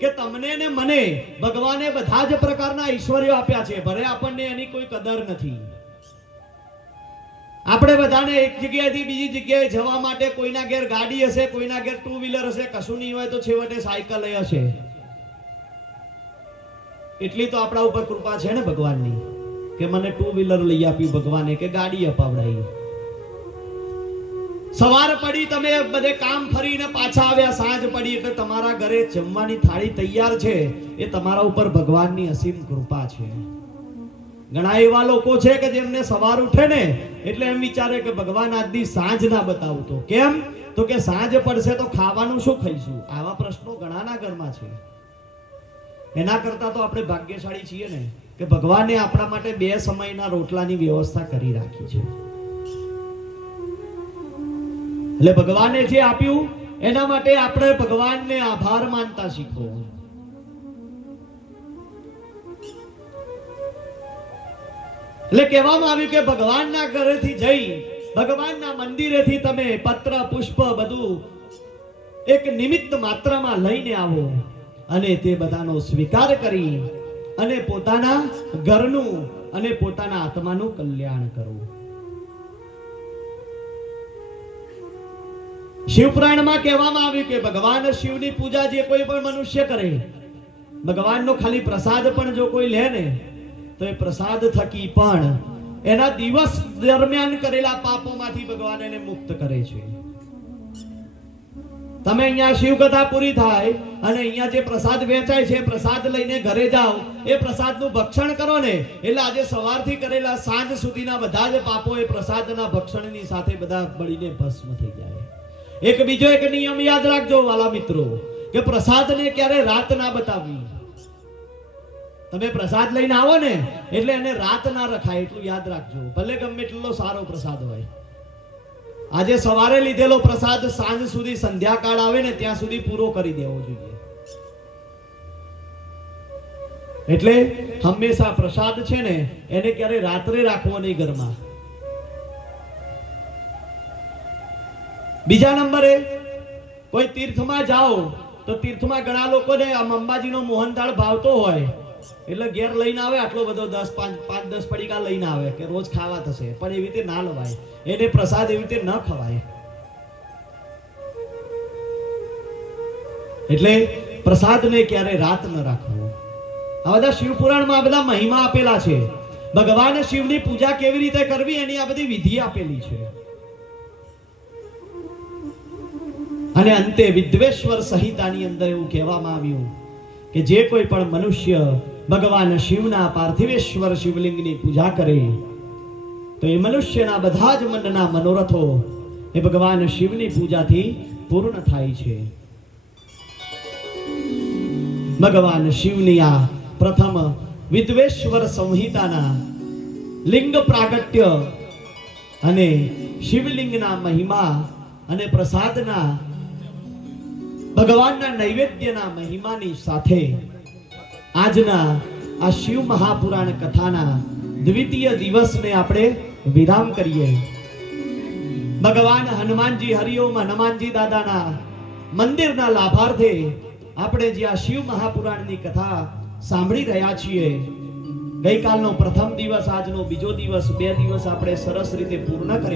કે તમને ને મને ભગવાને બધા જ પ્રકારના ઐશ્વર્યો આપ્યા છે. ભલે આપણને એની કોઈ કદર નથી. આપણે બધાને એક જગ્યાએથી બીજી જગ્યાએ જવા માટે કોઈના ઘેર ગાડી હશે, કોઈના ઘેર ટુ વ્હીલર હશે, કશું નહીં હોય તો છેવટે સાયકલ હશે. એટલી તો આપણા ઉપર કૃપા છે ને ભગવાનની કે મને ટુ વ્હીલર લઈ આપ્યું ભગવાને, કે ગાડી અપાવડાવી. સવાર પડી તમે બધે કામ ફરીને પાછા આવ્યા, સાંજ પડી એટલે તમારા ઘરે જમવાની થાળી તૈયાર છે. એ તમારા ઉપર ભગવાનની અસીમ કૃપા છે. ઘણા એવા લોકો છે કે જેમને સવાર ઉઠે ને એટલે એમ વિચારે કે ભગવાન આજની સાંજ ના બતાવતો. કેમ? તો કે સાંજ પડશે તો ખાવાનું શું ખાઈશું? આવા પ્રશ્નો ઘણાના ઘરમાં છે. એના કરતા તો આપણે ભાગ્યશાળી છીએ ને કે ભગવાને આપણા માટે 2 સમયના રોટલાની વ્યવસ્થા કરી રાખી છે. એટલે ભગવાને જે આપ્યું એના માટે આપણે ભગવાનને આભાર માનતા શીખો. એટલે કહેવામાં આવ્યું કે ભગવાનના ઘરેથી જઈ ભગવાનના મંદિરેથી તમે પત્ર પુષ્પ બધું એક નિમિત્ત માત્રામાં લઈને આવો અને તે બધાનો સ્વીકાર કરી અને પોતાના ઘરનું અને પોતાના આત્માનું કલ્યાણ કરો. શિવપુરાણમાં કહેવામાં આવ્યું કે ભગવાન શિવની પૂજા જે કોઈ પણ મનુષ્ય કરે, ભગવાનનો ખાલી પ્રસાદ પણ જો કોઈ લે ને તો એ પ્રસાદ થકી પણ એના દિવસ દરમિયાન કરેલા પાપોમાંથી ભગવાન એને મુક્ત કરે છે. તમે અહીંયા શિવ કથા પૂરી થાય અને અહીંયા જે પ્રસાદ વેચાય છે પ્રસાદ લઈને ઘરે જાઓ, એ પ્રસાદનું ભક્ષણ કરો ને એટલે આજે સવારથી કરેલા સાંજ સુધીના બધા જ પાપો એ પ્રસાદના ભક્ષણની સાથે બધા બળીને ભસ્મ થઈ જાય. એક બીજો એક નિયમ યાદ રાખજો વાલા મિત્રો કે પ્રસાદને ક્યારે રાત ના બતાવવી. તમે પ્રસાદ લઈને આવો ને એટલે એને રાત ના રખાય એટલું યાદ રાખજો. ભલે ગમે એટલો સારો પ્રસાદ હોય, આજે સવારે લીધેલો પ્રસાદ સાંજ સુધી સંધ્યાકાળ આવે ને ત્યાં સુધી પૂરો કરી દેવો જોઈએ. એટલે હંમેશા પ્રસાદ છે ને એને ક્યારે રાત્રે રાખવો નહીં ઘરમાં. બીજા નંબરે કોઈ તીર્થમાં જાઓ તો તીર્થમાં ઘણા લોકોને આમ અંબાજીનો મોહનથાળ ભાવતો હોય એટલે ઘેર લઈને આવે, આટલો બધો 5-10 પડીકા લઈને આવે કે રોજ ખાવા થશે, પણ એવી રીતે ના લવાય. એને પ્રસાદ એવી રીતે ન ખવાય. એટલે પ્રસાદને ક્યારે રાત ન રાખવો. આ બધા શિવપુરાણમાં આ બધા મહિમા આપેલા છે. ભગવાન શિવની પૂજા કેવી રીતે કરવી એની આ બધી વિધિ આપેલી છે. અને અંતે વિદ્વેશ્વર સંહિતાની અંદર એવું કહેવામાં આવ્યું કે જે કોઈ પણ મનુષ્ય ભગવાન શિવના પાર્થિવેશ્વર શિવલિંગની પૂજા કરે તો એ મનુષ્યના બધા જ મનના મનોરથો એ ભગવાન શિવની પૂજાથી પૂર્ણ થાય છે. ભગવાન શિવની આ પ્રથમ વિદ્વેશ્વર સંહિતાના લિંગ પ્રાગટ્ય અને શિવલિંગના મહિમા અને પ્રસાદના ભગવાનના નૈવેદ્યના મહિમાની સાથે આજના આ શિવ મહાપુરાણ કથાના દ્વિતીય દિવસને આપણે વિરામ કરીએ. ભગવાન હનુમાનજી હરિઓમ હનુમાનજી દાદાના મંદિરના લાભાર્થે આપણે જે આ શિવ મહાપુરાણની કથા સાંભળી રહ્યા છીએ, ગઈકાલનો પ્રથમ દિવસ, આજનો બીજો દિવસ, 2 દિવસ આપણે સરસ રીતે પૂર્ણ કર્યા.